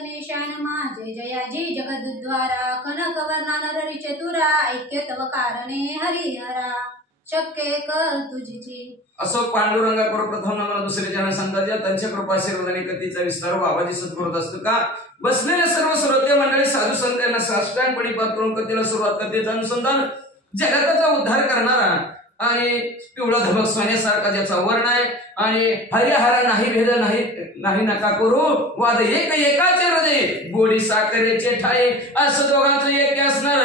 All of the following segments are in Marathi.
गणेशान माझे जयाजी जगद्द्वारा कनकवर्णा नररी चतुरा ऐक्य तव कारणे हरिहरा शक्य कर तुझीची असो पांडुरंगा प्रथम नामाला दुसरे जन संतांच्या त्यांच्या कृपा आशीर्वादाने कथेचा विस्तार बाबाजी सद्गुरूत असतो का बसलेले सर्व श्रोते मंडळी साधू संत यांना साष्टांगपणे पात्र करून कथेला सुरुवात कथेचं अनुसंधान जगाचा उद्धार करणारा आणि पिवळा धबक सोन्यासारखा ज्याचा वर्ण आहे आणि हरिहरा नाही भेद नाही नका करू वाद एक एकाचे हृदय गोडी साखरेचे ठाई असं दोघांचं एक असणार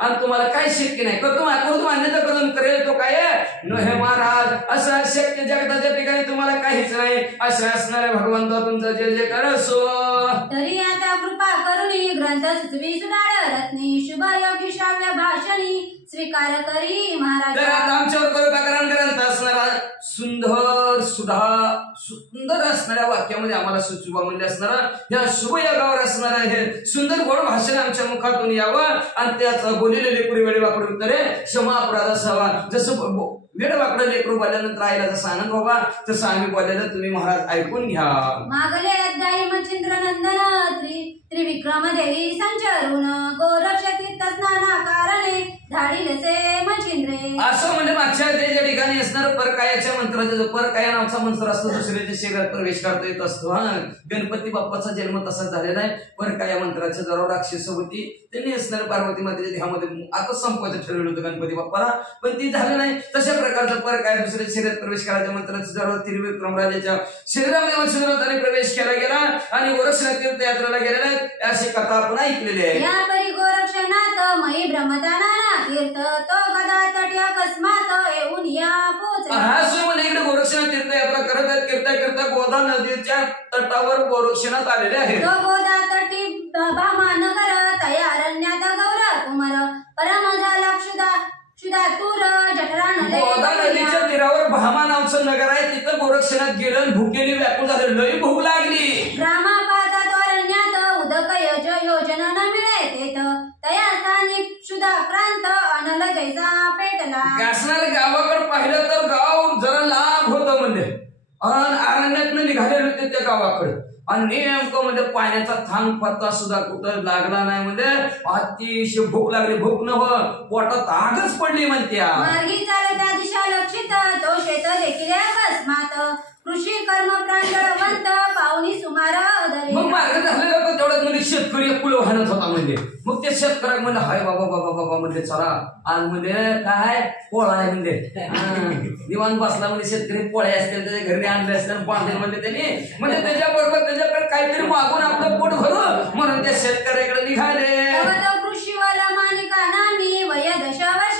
आणि तुम्हाला काय शक्य नाही करतो मान्यता करून करेल तो काय हे महाराज असं शक्य जगताच्या ठिकाणी तुम्हाला काहीच नाही असं असणाऱ्या भगवंता तुमचा जे जे कर असो तरी आता कृपा करुणी ग्रंथ सुचवी सुधार रत्नी शुभ योगी श्राव्य भाषणी स्वीकार करी महाराज आमच्यावर कृपा ग्रंथ असणारा सुंदर असणाऱ्या वाक्यामध्ये आम्हाला सुचवा म्हणजे असणारा या शुभ यागावर असणारा हे सुंदर गोड भाषण आमच्या मुखातून यावं आणि त्याचं बोललेले पुरी वेळी वापरून उत्तरे क्षमा अपराध असावा जसं वेळ वाकडं लेकरू बोलल्यानंतर आईला जसं आनंद बाबा तसं आम्ही बोललेलं तुम्ही महाराज ऐकून घ्या मागले अध्यायी मच्छिंद्र नंदन त्रिविक्रम देही संचरून गोरक्ष तीर्थ स्नानाकारणे धाडिलसे मच्छिंद्रे असं म्हणजे मागच्या त्या ठिकाणी असणार परकायाच्या मंत्राचा जो परकाया नावाचा मंत्र असतो दुसऱ्याच्या शरीरात प्रवेश करता येत असतो गणपती बाप्पाचा जन्म तसा झालेला आहे परकाया मंत्राच्या जरा राक्षस होती त्यांनी असणार पार्वती मातेच्या देहामध्ये आता संपवायचं ठरवलं होतं गणपती बाप्पाला पण ती झालं नाही तशा प्रकारचं परकाय दुसऱ्या शरीरात प्रवेश करायच्या मंत्राचं जरा त्रिविक्रम राजाच्या शरीरामध्ये मच्छिंद्राने प्रवेश केला गेला आणि गोरक्षनाथ तीर्थयात्रेला गेलेला अशी कथा आपण ऐकलेली आहे या परी गोरक्षनाथ मही ब्रह्मदाना तीर्थ तो गदा तटी अकस्मात येऊन या पोचला हा सो म्हणजे इकडे गोरक्षनाथ तीर्थयात्रा करता गोदा नदीच्या तटावर गोरक्षनाथ आलेले आहेत तो गोदा तटी भामानगर तया अरण्यात गौर कुमार परम झाला क्षुदा तूर जठरान गोदा नदीच्या तीरावर भामा नावचं नगर आहे तिथं गोरक्षनाथ गेलं भुकेली व्याकुळ झाले लई भूक लागली ग्रामापाता अरण्यात उदक योजना न मिळे तेथ तया स्थानिक क्षुदा क्रांत अनल जैसा पेटला असणाऱ्या गावाकडे पाहिलं तर गाव जरा लांब होतं म्हणजे अरण्यातनं निघालेले होते त्या गावाकडे आणि नेमकं म्हणजे पाण्याचा थांब पत्ता सुद्धा कुठं लागला नाही म्हणजे अतिशय भूक लागली भूक न पोटात आगच पडली म्हणत्या मार्गी चालता दिशा लक्षित तो शेत देखील अकस्मात कृषी कर्म प्रांजळवंत पाहुणी सुमार मग मार्ग झालेला होता तेवढ्यात म्हणजे शेतकरी कुळ वाहनत होता म्हणजे मग त्या शेतकऱ्याला म्हणजे हाय बाबा बाबा बाबा म्हणजे चला आज म्हणजे काय पोळा आहे म्हणजे दिवाण बसला म्हणजे शेतकरी पोळे असतील त्याच्या घरी आणले असतील बांधले म्हणजे त्यांनी म्हणजे त्याच्याबरोबर त्याच्याकडे काहीतरी मागून आपलं पोट भरू म्हणून त्या शेतकऱ्याकडे निघाले कृषीवाला मानिका नामी वय 10 वर्ष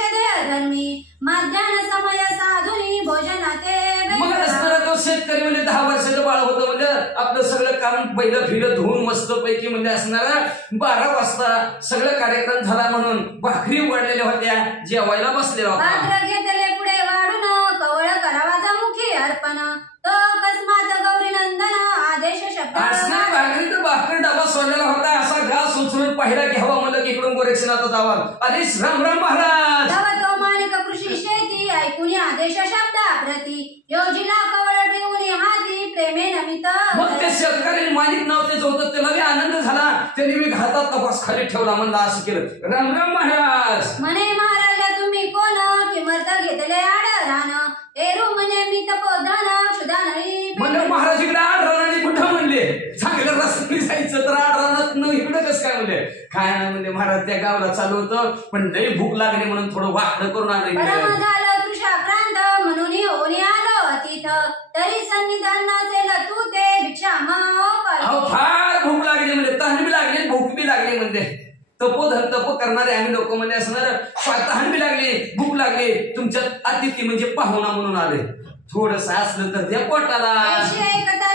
धर्मी माध्यान समय साधुनी भोजनाते मग असताना तो शेतकरी म्हणजे 10 वर्षाचं बाळ होतं म्हणजे आपलं सगळं काम पहिलं फिरत धुवून मस्त पैकी म्हणजे असणारा 12 वाजता सगळं कार्यक्रम झाला म्हणून भाकरी उघडलेल्या होत्या जेवायला बसलेला होता पात्र घेतले पुढे वाढून कवळ करावाचा मुखी अर्पण तो अकस्मात गौरी नंदन आदेश शब्द असणार भाकरी तर भाकरी डबा सोडलेला होता असा घास उचलून पहिला घ्यावा म्हणलं की इकडून गोरक्षनाथ जावा आदेश राम राम महाराज तो मानिक कृषी शेती ऐकून आदेश शब्दा प्रती योजिला कवळ ठेवून हाती प्रेमे नमित मग त्या शेतकऱ्याने मानिक नाव त्याचं होतं त्याला बी आनंद झाला त्यांनी मी घातात तपास खाली ठेवला म्हणलं असं केलं राम राम महाराज म्हणे महाराजा तुम्ही कोण किमर्थ घेतले आडरान एरू म्हणे मी तपोधन क्षुधा नाही म्हणलं महाराज इकडे आडरानाने कुठं म्हणले चांगलं रस्त्याने जायचं तर आडरानात न इकडे कसं काय म्हणले काय नाही म्हणजे महाराज त्या गावाला चालू होतं पण लई भूक लागली म्हणून थोडं वाकडं करून आलं झालं तृषाक्रांत म्हणून येऊन आलो अतिथ तरी सन्निधान नसेल तू ते भिक्षा माव फार भूक लागली म्हणजे तहान बी लागली भूक बी लागली म्हणजे तप करणारे आम्ही लोक म्हणजे असणार तहान बी लागली भूक लागली तुमच्या अतिथी म्हणजे पाहुणा म्हणून आले थोडस असलं तर त्या पोटाला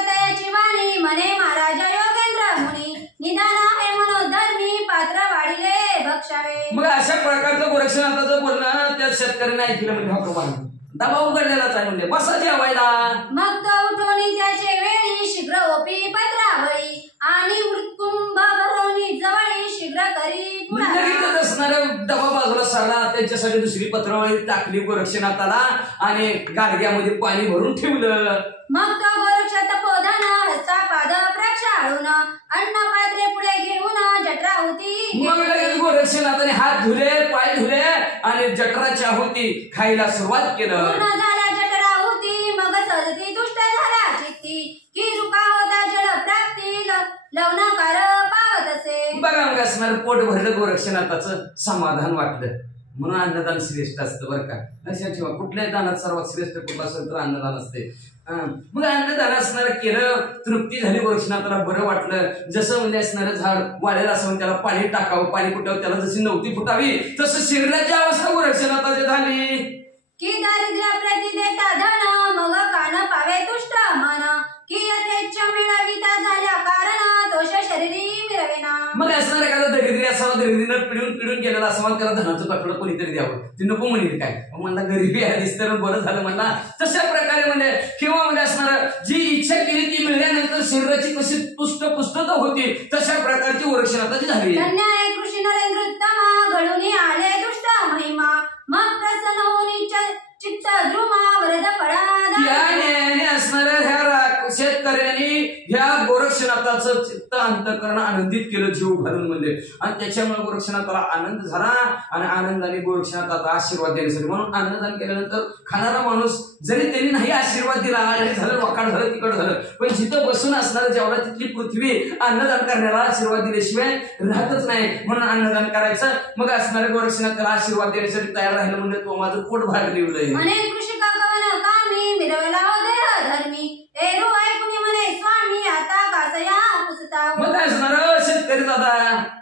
तयाची वाणी म्हणे महाराजा योगेंद्र मुनी निदान आहे मनोधर्मी पात्र वाढिले बक्षावे मग अशा प्रकारचं गोरक्षनाथाचं बोलणं त्या शेतकऱ्यांना ऐकलं म्हणजे भगवान दबाव उघडलेलाच आहे म्हणजे बसा जेवायला मग तो उठवणी त्याचे वेळी शीघ्र ओपी पत्रावळी आणि मृत्कुंभ भरवणी जवळी शीघ्र करी लगेचच असणाऱ्या डबा बाजूला सारला त्यांच्यासाठी दुसरी पत्रावळी टाकली गोरक्षनाथाला आणि गाडग्यामध्ये पाणी भरून ठेवलं मग तो गोरक्ष तपोधन हस्ता पाद प्रक्षा वाळून अन्न पात्रे पुढे घेऊन जठरा होती मग लगेच गोरक्षनाथाने हात धुले, पाय धुले आणि जठराची आहुती खायला सुरुवात केलं. पूर्ण झाला जठरा होती मग सदती दुष्ट झाला चित्ती की रुका होता जल प्राप्ती लवणकार पावत असे. बघा मग असणार पोट भरलं गोरक्षनाथाचं समाधान वाटलं. म्हणून अन्नदान श्रेष्ठ असतं बरं का, लक्षात ठेवा. कुठल्याही दानात सर्वात श्रेष्ठ कुठलं असेल तर अन्नदान असते. मग अन्नदान असणार केलं, तृप्ती झाली, गोरक्षनाथाला बरं वाटलं. जसं म्हणजे असणारं झाड वाढेल असं त्याला पाणी टाकावं, पाणी कुठावं, त्याला जशी नव्हती फुटावी तसं शरीराची अवस्था गोरक्षनाथाची झाली की दारिद्र्य प्रति देता धन मग कान पावे तुष्ट मन की यथेच्छ मिळविता झाल्या कारण दोष शरीरी मिळवेना. मग असणार एखादा दरिद्री असावा, दरिद्रीनं पिढून गेलेला असावा, त्याला धनाचं तकडं कोणीतरी द्यावं. ते नको म्हणेल काय, म्हणला गरीबी आहे दिसतं बरं झालं म्हणला. तशा प्रकारे म्हणजे किंवा म्हणजे असणार जी इच्छा केली ती मिळाल्यानंतर शरीराची कशी पुष्टता होती तशा प्रकारची गोरक्षनाथाची झाली. धन्य आहे कृषी नरेंद्र उत्तमा घडून आले दुष्ट महिमा मग प्रसन्न होऊन चित्त द्रुमा वरद फळा. या न्यायाने असणाऱ्या ह्या शेतकऱ्यांनी ह्या गोरक्षनाथाचं चित्त अंतःकरण आनंदित केलं जीव घालून म्हणजे, आणि त्याच्यामुळे गोरक्षनाथाला आनंद झाला आणि आनंदाने गोरक्षनाथाचा आशीर्वाद देण्यासाठी. म्हणून अन्नदान केल्यानंतर खाणारा माणूस जरी त्यांनी नाही आशीर्वाद दिला आणि झालं वाकाड झालं तिकड झालं, पण जिथं बसून असणार जेवढा तिथली पृथ्वी अन्नदान करण्याला आशीर्वाद दिल्याशिवाय राहतच नाही. म्हणून अन्नदान करायचं. मग असणाऱ्या गोरक्षनाथाला आशीर्वाद देण्यासाठी तयार राहिलं म्हणजे तो माझं पोट भागले म्हणे कृषी काकवन कामी मिरवला हो देह धर्मी एरू ऐकुनी म्हणे स्वामी आता कासया पुसताव. मग काय असणार शेतकरी दादा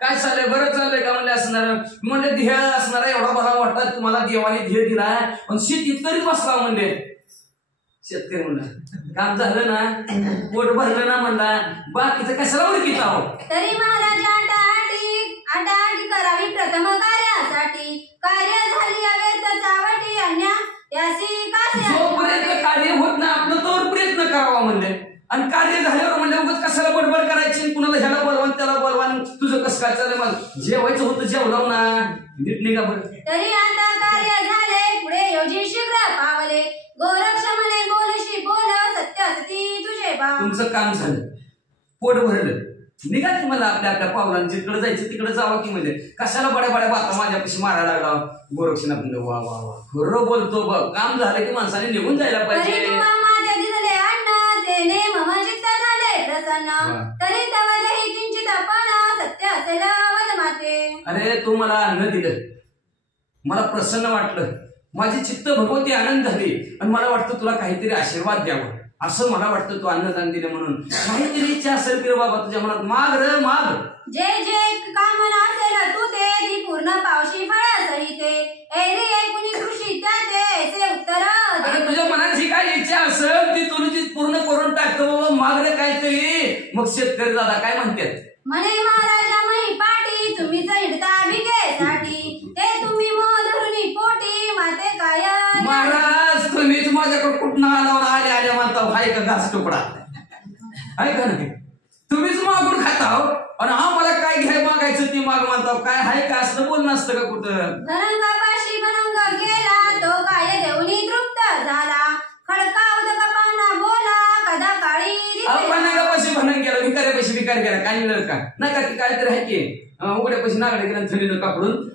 काय चाललंय, बरं चाललंय का म्हणजे असणार म्हणजे ध्येय असणार एवढा बरा वाटत तुम्हाला देवाने ध्येय दिलाय पण शेतीत तरी बसला म्हणजे. शेतकरी म्हणला काम झालं ना, पोट भरलं ना म्हणला, बाकीचं कशाला ओळखीत आहो. तरी महाराज आटाआटी करावी प्रथम कार्यासाठी कार्य झाली अव्यर्थ चावटी अन्या यासी कासे. जोपर्यंत कार्य होत नाही आपलं तोवर प्रयत्न करावा म्हणले, आणि कार्य झाल्यावर म्हणजे उगाच कशाला बडबड करायची, कुणाला ह्याला बोलवान त्याला बोलवान, तुझं कसं काय चाललंय, मला जेवायचं होतं जेवलाव ना नीट निघा बरं. तरी आता कार्य झाले पुढे योजी शीघ्र पावले गोरक्ष म्हणे बोलशी बोल सत्य असती तुझे बा. तुमचं काम झालं, पोट भरलं, निघा की मला आपल्या आपल्या पावलांना जिकडे जायचं तिकडे जावं की म्हणजे कशाला बड्या बाता माझ्यापाशी मारायला लागला. गोरक्षनाथ म्हणजे वा वा वा खरं बोलतो बघ, काम झालं की माणसाने निघून जायला पाहिजे. अरे तू मला अन्न दिलं, मला प्रसन्न वाटलं, माझी चित्त भगवती आनंद झाली आणि मला वाटतं तुला काहीतरी आशीर्वाद द्यावं असं मला वाटतं. तू अन्नदान दिले म्हणून काहीतरी इच्छा असेल की बाबा तुझ्या मनात माग रे माग. जे जे कामना असेल तू ते ती पूर्ण पावशी फळ सहिते एरी ऐकुनी कृषी त्याते ऐसे उत्तर. अरे तुझ्या मनात जी काही इच्छा असेल ती तुझी पूर्ण करून टाकतो बाबा, माग रे काहीतरी. मग शेतकरी दादा काय म्हणतात म्हणे महाराजा मही पाटी तुम्हीच हिडता भिकेसाठी ते तुम्ही मोधरुनी पोटी माते काय. महाराज तुम्हीच माझ्याकडे कुठं आले आल्या म्हणता हाय का घास तुकडा आहे का नाही, तुम्हीच मागून खाताव आणि आम्हाला काय घ्याय मागायचं ते माग म्हणताव. काय हाय का असं बोलणं असतं का कुठं. धनंगापाशी भनंग गेला तो काय देऊनी तृप्त झाला खडका उदकपांना बोला कदा काळी. भनंगापाशी भनंग गेला, भिकाऱ्यापाशी भिकार गेला, काय मिळेल का नका ती काय तर आहे की उघड्यापाशी नागडे गेला थंडीनं कापडून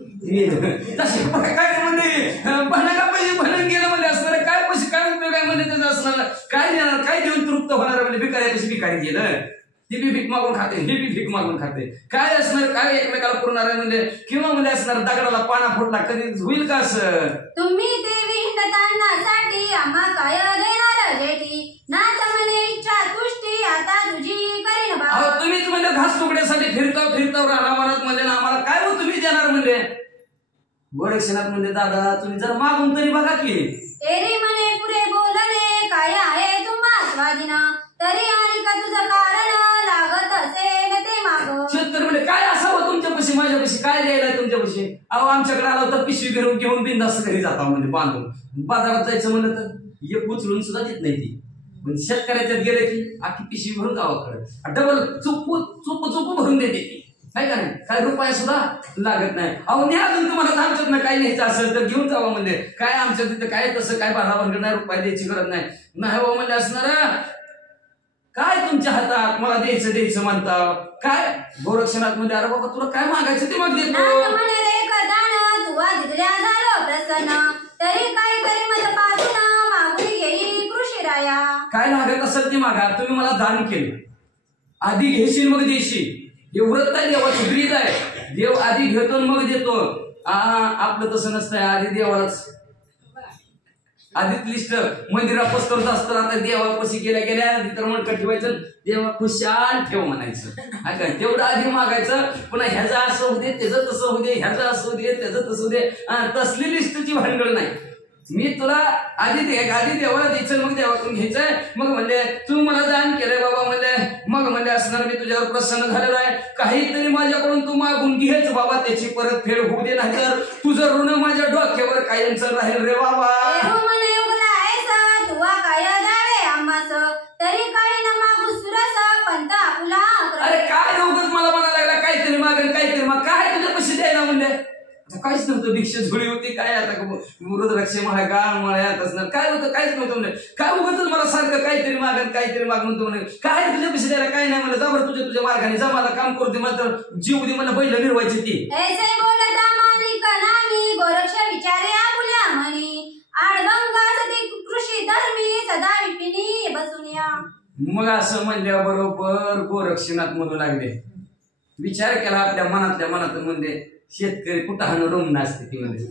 तसे काय म्हणजे भनंगापाशी भनंग गेलं म्हणजे असणार काय पैसे काय उपयोग आहे म्हणजे त्याचं असणार काय देणार, काय देऊन तृप्त होणार म्हणजे भिकाऱ्यापाशी भिकारी गेलं. ती बी भीक मागून खाते, हे बी भीक मागून खाते, काय असणार काय एकमेकाला पुरणार आहे म्हणजे किंवा म्हणजे असणार दगडाला पाना फुटला कधी होईल का असं. तुम्ही देवी हिंडतांनासाठी आम्हा काय देणार जेठी नाथ म्हणे इच्छा तुष्टी आता तुझी करीन बा. तुम्हीच म्हणजे घास तुकड्यासाठी फिरताव राहणार म्हणजे आम्हाला काय हो तुम्ही देणार म्हणजे. गोरक्षनाथ म्हणजे दादा तुम्ही जर मागून तरी बघा की. एरी म्हणे पुरे बोलणे काय आहे तुम्हा स्वाधीन तरी आणि का तुझं कारण लागत असेल ते माग. शेतकरी म्हणजे काय असावं तुमच्यापाशी माझ्यापाशी काय द्यायला तुमच्यापाशी. अहो आमच्याकडे आला तर पिशवी घेऊन बिंदास घरी जाता म्हणजे बांधून. बाजारात जायचं म्हणलं तर एक उचलून सुद्धा देत नाही ती, पण शेतकऱ्याच्यात गेले की आखी पिशवी भरून गावाकडे डबल चुप भरून देते ती, काय का नाही, काय रुपया सुद्धा लागत नाही. अहो नाही अजून तुम्हाला आमच्यात ना काही न्यायचं असेल तर घेऊन जावं म्हणजे काय आमच्या तिथं काय तसं काय बाधा बनकर नाही, रुपया द्यायची गरज नाही. नाही बाबा म्हणजे असणार काय तुमच्या हातात मला द्यायचं म्हणता काय गोरक्षनाथ मध्ये? अरे बाबा तुला काय मागायचं ते मग देतो. नाथ म्हणे रे कदान तू वाजल्या झालो प्रसन्न तरी काहीतरी मत पासून मागून घेई कृषीराया. काय लागत असेल ते मागा. तुम्ही मला दान केले, आधी घेशील मग देशील. हे व्रत आहे देवाची ब्रीद आहे. देव आधी घेतो मग देतो. आपलं तसं नसतंय. आधी देवालाच आधीच लिस्ट मंदिरात पसरत असतं. आता देवापाशी गेल्या तर मग ठेवायचं, देवा खुशाल ठेव म्हणायचं. तेवढं आधी मागायचं. पुन्हा ह्याचं असं होऊ दे, त्याचं तसं होऊ दे, ह्याचं असं होऊ दे, त्याचं तसं होऊ दे. तसली लिस्टची भानगड नाही. मी तुला आधी देवाला द्यायचं मग देवातून घ्यायचंय. मग म्हणले तू मला दान केलंय बाबा म्हणले, मग म्हणले असणार मी तुझ्यावर प्रसन्न झालेलो आहे. काहीतरी माझ्याकडून तू मागून घेच बाबा, त्याची परतफेड होऊ दे, नाही तर तुझं ऋण माझ्या डोक्यावर कायमचं राहील रे बाबा. अरे काय रोगच मला म्हणायला लागला काहीतरी मागण काहीतरी मग काय तुझ्या पैसे द्यायला म्हणले. काहीच नव्हतं. भिक्षा झोळी होती काय. आता रुद्राक्ष महागा मळ्यात असणार काय होतं काहीच नव्हतं म्हणले. काय उगतच मला सारखं काहीतरी मागण काहीतरी माग म्हणतो म्हणे. काय तुझ्या पैसे द्यायला काय नाही म्हणलं. जा बरं तुझ्या मार्गाने जा, मला काम करू दे, मला जीव दे, मला बैल निर्वायची ती. गोरक्ष विचारे आपुल्या म्हणी आडगंगासती कृषी धर्मी सदा विपिनी बसून या. मग असं म्हणल्या बरोबर गोरक्षनाथ म्हणू लागले. विचार केला आपल्या मनातल्या मनातून म्हणजे शेतकरी कुठं हाणून रमणं असते ती म्हणजे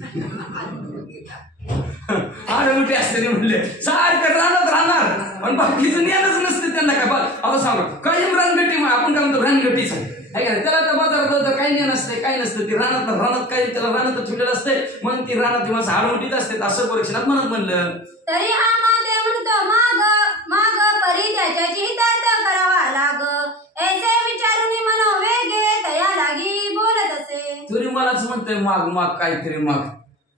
आडमुठी असते ती म्हणले सारखं राहणार पण बाकीचं ज्ञानच नसते त्यांना. काय बघ आता सांगा कायम रानगटी आपण काय म्हणतो रानगटीच आहे त्याला तर बाजारात काही ज्ञान असते काही नसतं. ती रानात काही त्याला रानात ठेवलेलं असते म्हणून ती रानात माणसं आडमुठीच असते असं गोरक्षनाथ म्हणलं. तरी हा माते म्हणतो माग परी त्याच्याची हितार्थ करावा लाग ऐसे विचारून मनो वेगे तया लागी बोलत असे. तरी मलाच म्हणतोय माग काहीतरी माग.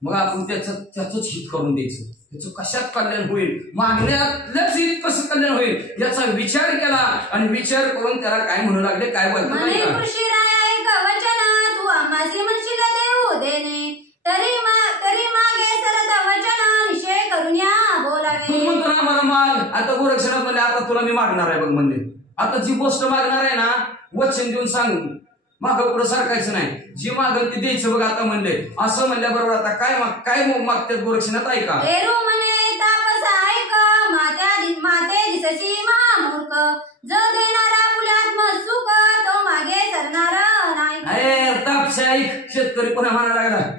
मग आपण त्याचंच हित करून द्यायचं. त्याचं कशात कल्याण होईल, मागण्यातलंच हित कसं कल्याण होईल याचा विचार केला. आणि विचार करून त्याला काय म्हणू लागले काय बोलतो तू आम्हासी म्हणशील देऊ देणे तरी मागे सरत वचन निश्चय करून या बोलावे. तू म्हणतो ना मला माग. आता गोरक्षनाथ म्हणले आता तुला मी मागणार आहे बघ म्हणले. आता जी गोष्ट मागणार आहे ना वचन देऊन सांग, मागं पुढं सारखायचं नाही. जी मागल ती द्यायचं बघ आता म्हणले. असं म्हणल्याबरोबर आता काय मागतात गोरक्षनाथ ऐका. म्हणे तापस ऐक माते दिसशी महामूर्ख जो देणारा पुल्यात्म सुख तो मागे सरणार नाही. अरे तापस ऐक. शेतकरी पुन्हा म्हणायला लागला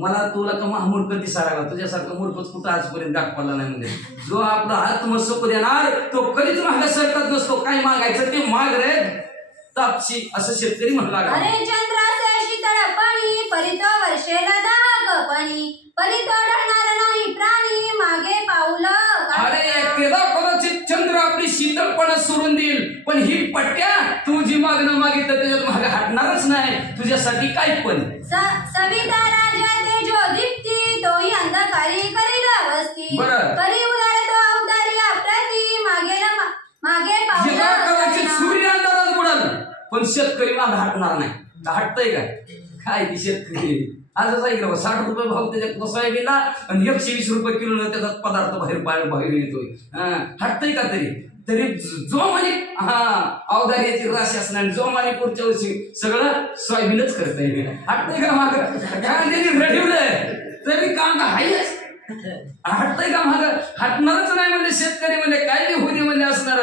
मला तुला का महामूर्ख दिसायला लागला. तुझ्यासारखं मूर्खच कुठं आजपर्यंत गाठ पडला नाही म्हणजे. जो आपला आत्मसुख देणार तो कधीच मागे सरकत नसतो. काय मागायचं ते माग रे तापशी असं शेतकरी म्हणला. अरे चंद्राचे शीतळ पाणी परितो वर्षेला दाग पाणी परितो ढळणार नाही प्राणी मागे पाऊल. अरे केदा कदाचित चंद्र आपली शीतळपणा सोडून देईल पण ही पट्ट्या तू जी मागणं मागितलं त्याच्यात मागे हटणारच नाही तुझ्यासाठी काय पण. सविता राजा ते जो दीप्ती तोही अंधकारी करील वस्ती करी उदार तो अवतारी अप्रती मागे पाऊल. कदाचित सूर्य अंधारात बुडाल पण शेतकरी मागे हटणार नाही. हटतय काय ती शेतकरी आजच ऐकलं 60 रुपये भाव त्याच्यात सोयाबीनला आणि 120 रुपये किलो त्याचा पदार्थ बाहेर येतोय. हटतय का तरी जो मालिक अवधार्याची राशी असणार जो मालिक पुढच्या वर्षी सगळं सोयाबीनच करता हटतय का माग रडवलंय तरी कांदा हायच. हटतय का माग हटणारच नाही म्हणजे शेतकरी म्हणजे काय बी होते म्हणजे असणार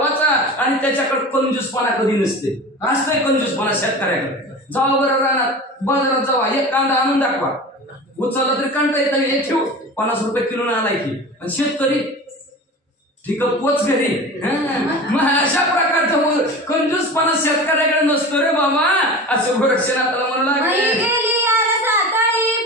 वाचा. आणि त्याच्याकडे कंजूसपणा कधी नसते. असतंय कंजूसपणा शेतकऱ्याकडे. जावा बरं राहणार बाजारात जावा एक कांदा आणून दाखवा उचलला तरी कांदा येत हे ठेव 50 रुपये किलो आलाय की. आणि शेतकरी ठीक पोच घरी. मग अशा प्रकारचं कंजूसपणा शेतकऱ्याकडे नसतो रे बाबा असं गोरक्षनाथाला म्हणू लागले.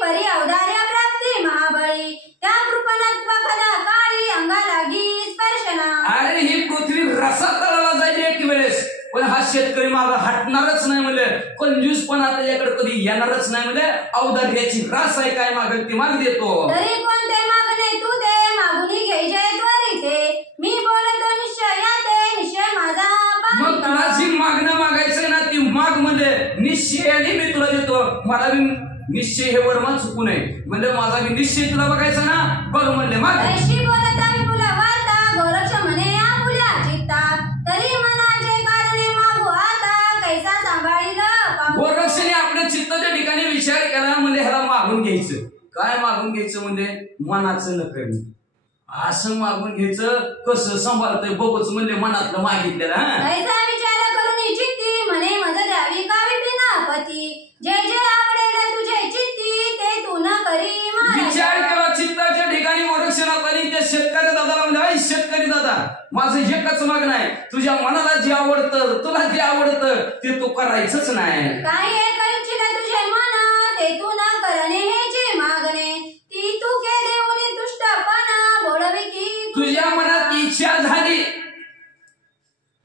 परी अवधार्या प्राप्ती महाबळी त्या कृपणत्व कदा काळी अंगा लागी स्पर्शना. अरे ही पृथ्वी रसात तळाला जाईल एक वेळेस पण हा शेतकरी माग हटणारच नाही म्हणले. कंजूसपणा त्याच्याकडे कधी येणारच नाही म्हणले. अवधार्याची रास आहे काय मागेल ती माग देतो. तरी कोणते मागणे तू दे मागून घ्यायचे त्वरिते मी बोलतो निश्चय माझा. मग तुला जी मागणं मागायचंय ना ती माग म्हणजे निश्चयाने मी तुला देतो. मला निश्चय हे वर्मा चुकू नये म्हणजे माझा निश्चय तुला बघायचा ना बघ म्हणले. मग बोलता विपुल वार्ता गोरक्ष म्हणे आता तरी मनाचे कारणे मागू आता कैसा सांभाळील पाहू. गोरक्षने आपल्या चित्ताच्या ठिकाणी विचार केला म्हणजे ह्याला मागून घ्यायचं. काय मागून घ्यायचं म्हणजे मनाचं न करणे. असं मागून घ्यायचं कसं सांभाळतंय बघूच म्हणजे मनातलं मागितलेलं. कैसा विचार करून चित्ती म्हणे मज द्यावी का विपिनापती जे जे आवडेल तुझे चित्ती ते तू न करी विचार केला चित्ताच्या ठिकाणी गोरक्षनाथ आणि त्या शेतकरी दादाला म्हणजे आई शेतकरी दादा माझं एकच मागणं आहे तुझ्या मनाला जे आवडतं तुला जे आवडतं ते तू करायचंच नाही. काही एक इच्छित तुझे मन ते तू न करणे हेची मागणे ती तू केले उनी तुष्टपणा बोलवी की तुझ्या मनात इच्छा झाली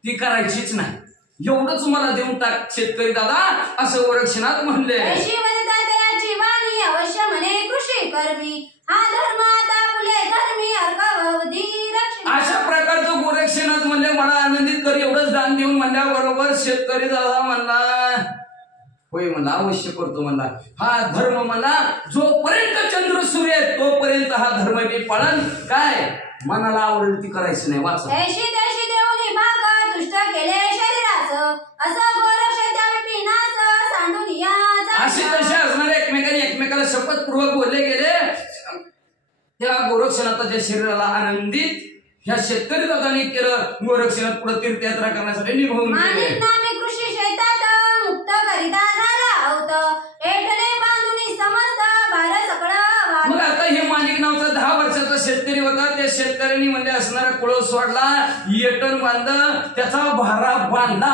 ती करायचीच नाही एवढंच मला देऊन टाक शेतकरी दादा असं गोरक्षनाथ म्हणले. अशी म्हणता त्याची वाणी अवश्य म्हणे कृषी करवी हा धर्म आता फुले धर्मी अर्कवधी रक्षण. अशा प्रकारचं गोरक्षनाथ म्हणले मला आनंदित कर एवढंच दान देऊन म्हणल्याबरोबर शेतकरी दादा म्हणला होय म्हणला अवश्य करतो म्हणला. हा धर्म म्हणला जोपर्यंत चंद्र सूर्य आहे तोपर्यंत हा धर्म मी पाळन. काय मनाला आवडेल ती करायची नाही. वाचा ऐशी देशी देऊनी भाग तुष्ट केले शरीराचं असं गोरक्ष त्या विपिनाचं सांडून याचा. अशी तशी असणारे एकमेकाला शपथपूर्वक बोलले गेले. त्या गोरक्षनाथाच्या शरीराला आनंदित ह्या शेतकरी दादांनी केलं. गोरक्षनाथ पुढे तीर्थयात्रा करण्यासाठी निघून गेले. नामी कृषी शेतात मुक्त करिता झाला होत एठणे बांधून समस्त भार सकळ. मग आता हे मालिक नावचा 10 वर्षाचा शेतकरी होता. त्या शेतकऱ्यांनी म्हणजे असणारा कुळ सोडला येटण बांध त्याचा भारा बांधला.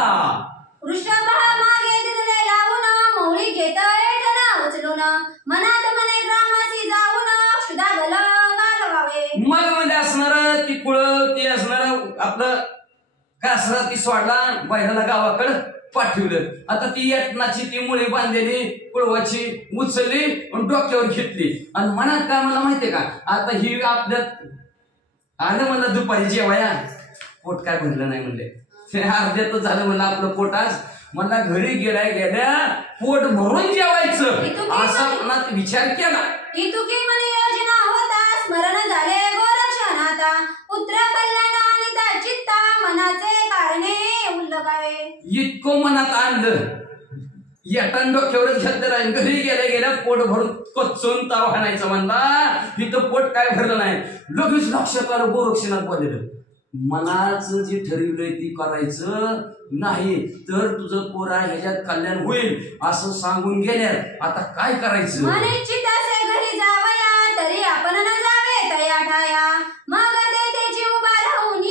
वृषभ मागे दिले लावून मौळी घेत एठणा उचलून मनात मने ग्रामासी जाऊन क्षुधा गल घालवावे. मग म्हणजे असणार ती कुळ ती असणार आपलं कासरा ती सोडला बैलाला गावाकडं पाठवलं. आता ती येटणाची ती मुळी बांधलेली कुळवाची उचलली आणि डोक्यावर घेतली आणि मनात काय मला माहितीये का आता ही आपल्यात आलं म्हणलं दुपारी जेवाया पोट काय भरलं नाही म्हणले अर्ध्यात झालं म्हणलं आपलं पोट आज म्हणला घरी गेल्या पोट भरून जेवायचं असा मनात विचार केला. इतुकी मनी योजना होता स्मरण झाले गोरक्षनाथा पुत्र कल्याण आणि चित्ता मनाचे कारणे उल्लगावे. इतकं मनात आणलं येटण डोक्यावरच घेतलं नाही. घरी गेल्या पोट भरून कच्चून ताव हाणायचं म्हणला इथं पोट काय भरलं नाही. लगेच लक्षात आलं गोरक्षनाथ बोललेलं मनाचं जे ठरवलंय ती करायचं नाही तर तुझं पोरा ह्याच्यात कल्याण होईल असं सांगून गेल्या. आता काय करायचं. मन इच्छित असे घरी जावया तरी आपण न जावे तया ठाया मग ते त्याची उभा राहून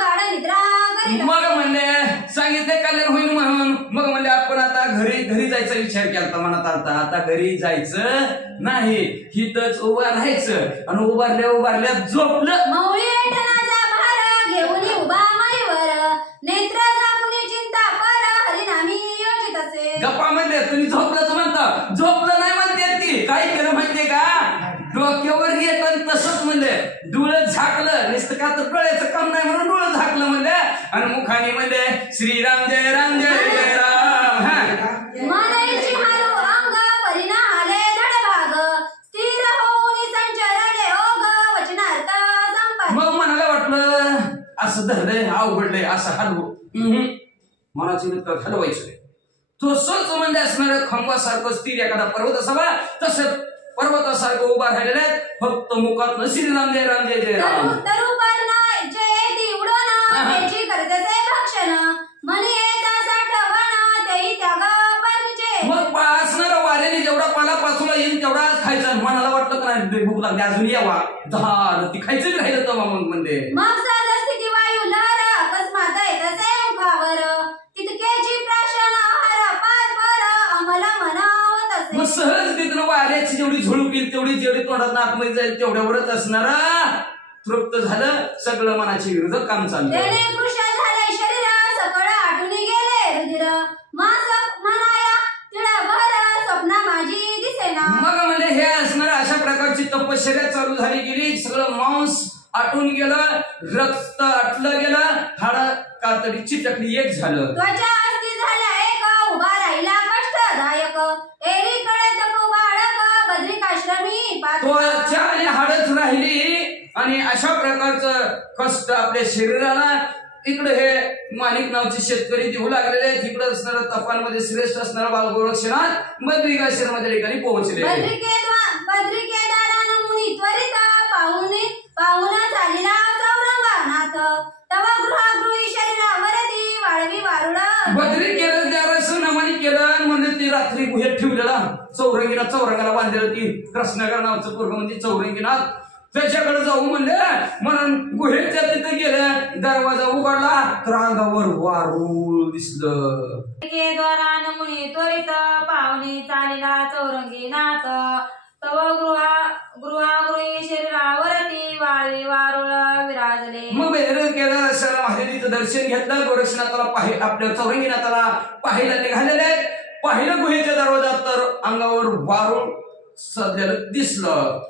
गाढ निद्रा करीत. मग म्हणले सांगितले कल्याण होईल म्हणून मग म्हणले आपण आता घरी जायचा विचार केला मनात आलता. आता घरी जायचं नाही हिथंच उभा राहायचं आणि उभारल्या झोपलं. मौळी एठणाचा भार घेऊन उभा माईवर नेत्र झाकून चिंता पर हरिनामी योजित असे. गप्पा म्हणले तुम्ही झोपलंच म्हणता झोपलं नाही म्हणते ती काय केलं माहितीये का डोक्यावर येत तसंच म्हणले डोळं झाकलं नुसतं का तर डोळ्याचं काम नाही म्हणून डोळं झाकलं म्हणले आणि मुखाने म्हणले श्रीराम जय राम जय जय राम. मनईची हालू अंग परिणा आले धडभाग स्थिर होऊन संचरले ओघ वचनार्थ संपाद. मग मनाला वाटलं असं धरलंय अवघडलंय असं हलवू मनाची नक्की हलवायचं तसंच म्हणजे असणाऱ्या खांबासारखं स्थिर एखादा पर्वत असावा तसं पर्वतासारखं उभा राहिलेला फक्त मुखात श्रीराम जय राम जय जय राम. तरुपर्ण जयती उडवणं त्याची करतसे भक्षण मनी येता साठवण तेही त्याग परमिचे. मग असणारा वाऱ्याने जेवढा पाला पाचूला येईल तेवढाच खायचा. मनाला वाटलं का नाही भूक लागली अजून यावा झालं ती खायचं राहिलं तेव्हा मग म्हणजे मग स्थिती वायू लहर अकस्मात येतसे मुखावर तितकेची प्राशन आहार पार पर अमला मनावत असे. मग सहज तिथं वाऱ्याची जेवढी झुळूक येईल तेवढी जेवढी तोंडात आतमध्ये जाईल तेवढ्यावरच असणारा तृप्त झालं सगळं मनाच्या विरुद्ध काम चाललं. त्याने कृश झाले शरीर सकळ आटून गेले रुधिर मासक मनाया तिळा भर स्वप्न माझी दिसेना. मग म्हणजे हे असणार अशा प्रकारची तपश्चर्या चालू झाली गेली सगळं मांस आटून गेलं रक्त आटलं गेलं हाड कातडी चिटकली एक झालं. त्वचा अस्थि झाल्या एक उभा राहिला कष्टदायक एकीकडे तपू बाळक बद्रिकाश्रमी त्वचा आणि हाडच राहिली आणि अशा प्रकारचं कष्ट आपल्या शरीराला इकडे हे माणिक नावचे शेतकरी देऊ लागलेले आहेत. इकडे असणाऱ्या तपांमध्ये श्रेष्ठ असणारा बाळ गोरक्षनाथ बद्रिकाश्रमाच्या ठिकाणी पोहोचले. बद्री केदारानं मुनी त्वरित पाहुणा चालिला चौरंगानाथ तवा गृहागृही शरीरावरती वाळवी वारुळ. बद्री केदाराचं नमानी केलं म्हणजे ती रात्री गुहेत ठेवलेला चौरंगाला बांधलेलं ती कृष्णागर नावचं पोरगं म्हणजे चौरंगीनाथ. त्याच्याकडे जाऊ म्हणले म्हणून गुहेच्या तिथे गेले. दरवाजा उघडला तर अंगावर वारूळ दिसलं. केदारानं मुनी त्वरित पाहुणे चालिला चौरंगीनाथ तव गृहागृही शरीरावरती वाळवी वारुळ विराजले. मग केदारेश्वराला महादेवीचं दर्शन घेतलं. गोरक्षनाथाला आपल्या चौरंगीनाथाला पाहायला निघालेले. पाहिलं गुहेच्या दरवाजात तर अंगावर वारूळ सजलेलं दिसलं.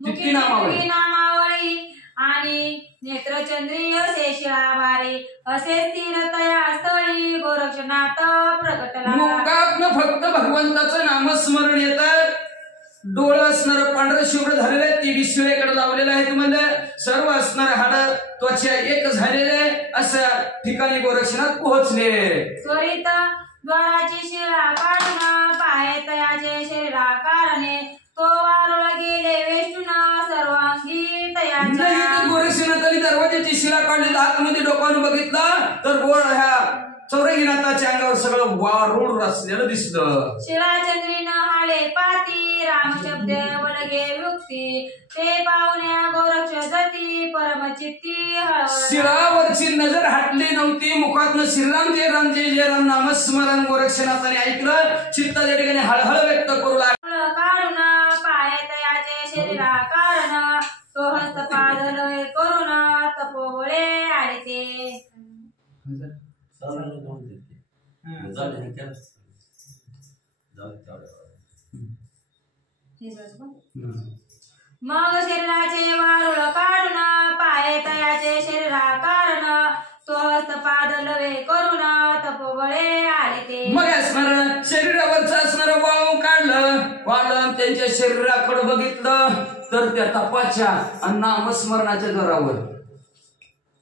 मुकी नामावळी आणि नेत्रचंद्रीय शेषावारे असे स्थिरतया स्थळी गोरक्षनाथ प्रकटला. मुखातनं फक्त भगवंताचं नामस्मरण येतं. डोळं असणारं पांढरं शुभ्र झालेलं आहे. 23 शिळेकडे लावलेलं आहे. म्हणजे सर्व असणारे हाड त्वचा एक झालेले अशा ठिकाणी गोरक्षनाथ पोहोचले. त्वरित द्वाराची शिळा काढून पाहे तयाचे शरीराकारणे तो वारुळ गेले वेष्टून सर्वांगी तयाच्या. गोरक्षनाथाने दरवाजाची शिळा काढली. आतमध्ये डोकावून बघितलं तर ह्या चौरंगीनाथाच्या अंगावर सगळं वारूळ रचलेलं दिसलं. शिळाचंद्रीनं हाले पाती राम शब्द वलगे युक्ती ते पाहुण्या गोरक्ष जती परमचित्ती. शिळावरची नजर हटली नव्हती. मुखातनं श्रीराम जय राम जय जय राम नामस्मरण गोरक्षनाथाने ऐकलं. चित्ताच्या ठिकाणी हळहळ व्यक्त करू लागला. काढून पाय तयाचे शरीरा कारण तो हस्तपाद लय करून तपोबळे आले ते. मग शरीराचे वारुळ काढून पाय तयाचे शरीरा कारण तो हस्तपाद लवे करून तपोबळे आले ते. मग असणार शरीरावरचं असणारं वाळू काढलं. त्यांच्या शरीराकडे बघितलं तर त्या तपाच्या आणि नामस्मरणाच्या जोरावर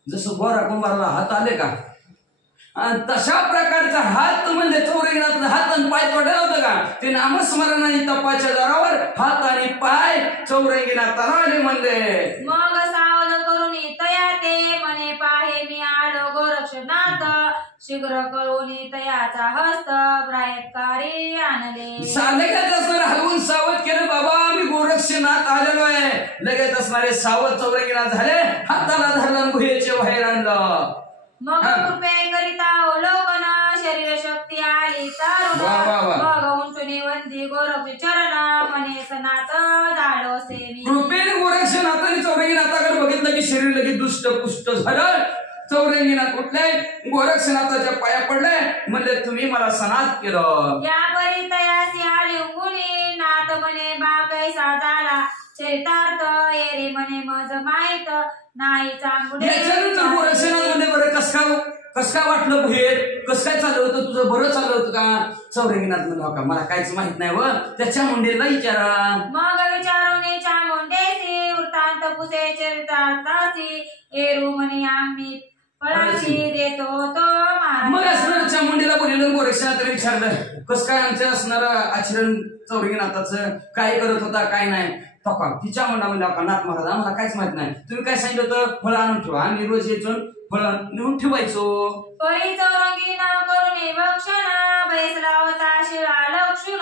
जसं गोरा कुंभाराला हात आले का तशा प्रकारचा हात म्हणजे चौरंगीनाथाचा हात आणि पाय तोडला होता का ते नामस्मरण आणि तपाच्या जोरावर हात आणि पाय चौरंगीनाथाला आले म्हणले. मग सावध करून तया ते म्हणे पाहे मी आलो गोरक्षनाथ शीघ्र करून तयाचा हस्त प्रायत्कारी आणले. लगेच असणारे हलवून सावध केलं. बाबा मी गोरक्षनाथ आलेलो आहे. लगेच असणारे सावध चौरंगीनाथ झाले. हाताला धरलं गुहेचे बाहेर आणलं. मग कृपे करिता अवलोकन शरीर शक्ती आली तारुण मग उंचुनी वंदी गोरक्ष चरण म्हणे सनात झालो सेवी. कृपेने गोरक्षनाथाने चौरंगीनाथाकडे बघितलं की शरीर लगेच दुष्ट पुष्ट झालं. चौरंगीनाथ उठले. गोरक्षनाथाच्या पाया पडले. म्हणले तुम्ही मला सनात केलं. या परी तयासी आली गुणी नाथ म्हणे बा कैसा झाला चरितार्थ येरे म्हणे मज माहित नाही चांगुडे. याच्यानंतर गोरक्षनाथ म्हणजे बरं कस काय वाटलं गुहेत कस काय चाललं होतं तुझं बरं चाललं होतं का. चौरंगीनाथ म्हणलं का मला काहीच माहित नाही व त्याच्या मुंडेला विचारा. मग विचारून चामुंडेसी वृत्तांत पुसे चरितार्थासी एरू म्हणे आम्ही फळाशी देतो तो महाराज. मग असणार चामुंडीला बोललेलं गोरक्षनाथाने विचारलं कस काय आमचं असणार आचरण चौरंगीनाथाचं काय करत होता काय नाही. तिच्या म्हणा म्हणजे नाथ महाराज आम्हाला काहीच माहित नाही. तुम्ही काय सांगितलं होतं फळं आणून ठेवा. आम्ही रोज यायचो फळं नेऊन ठेवायचो. परी चौरंगी न करून भक्षण बैसला होता शिळा लक्षुण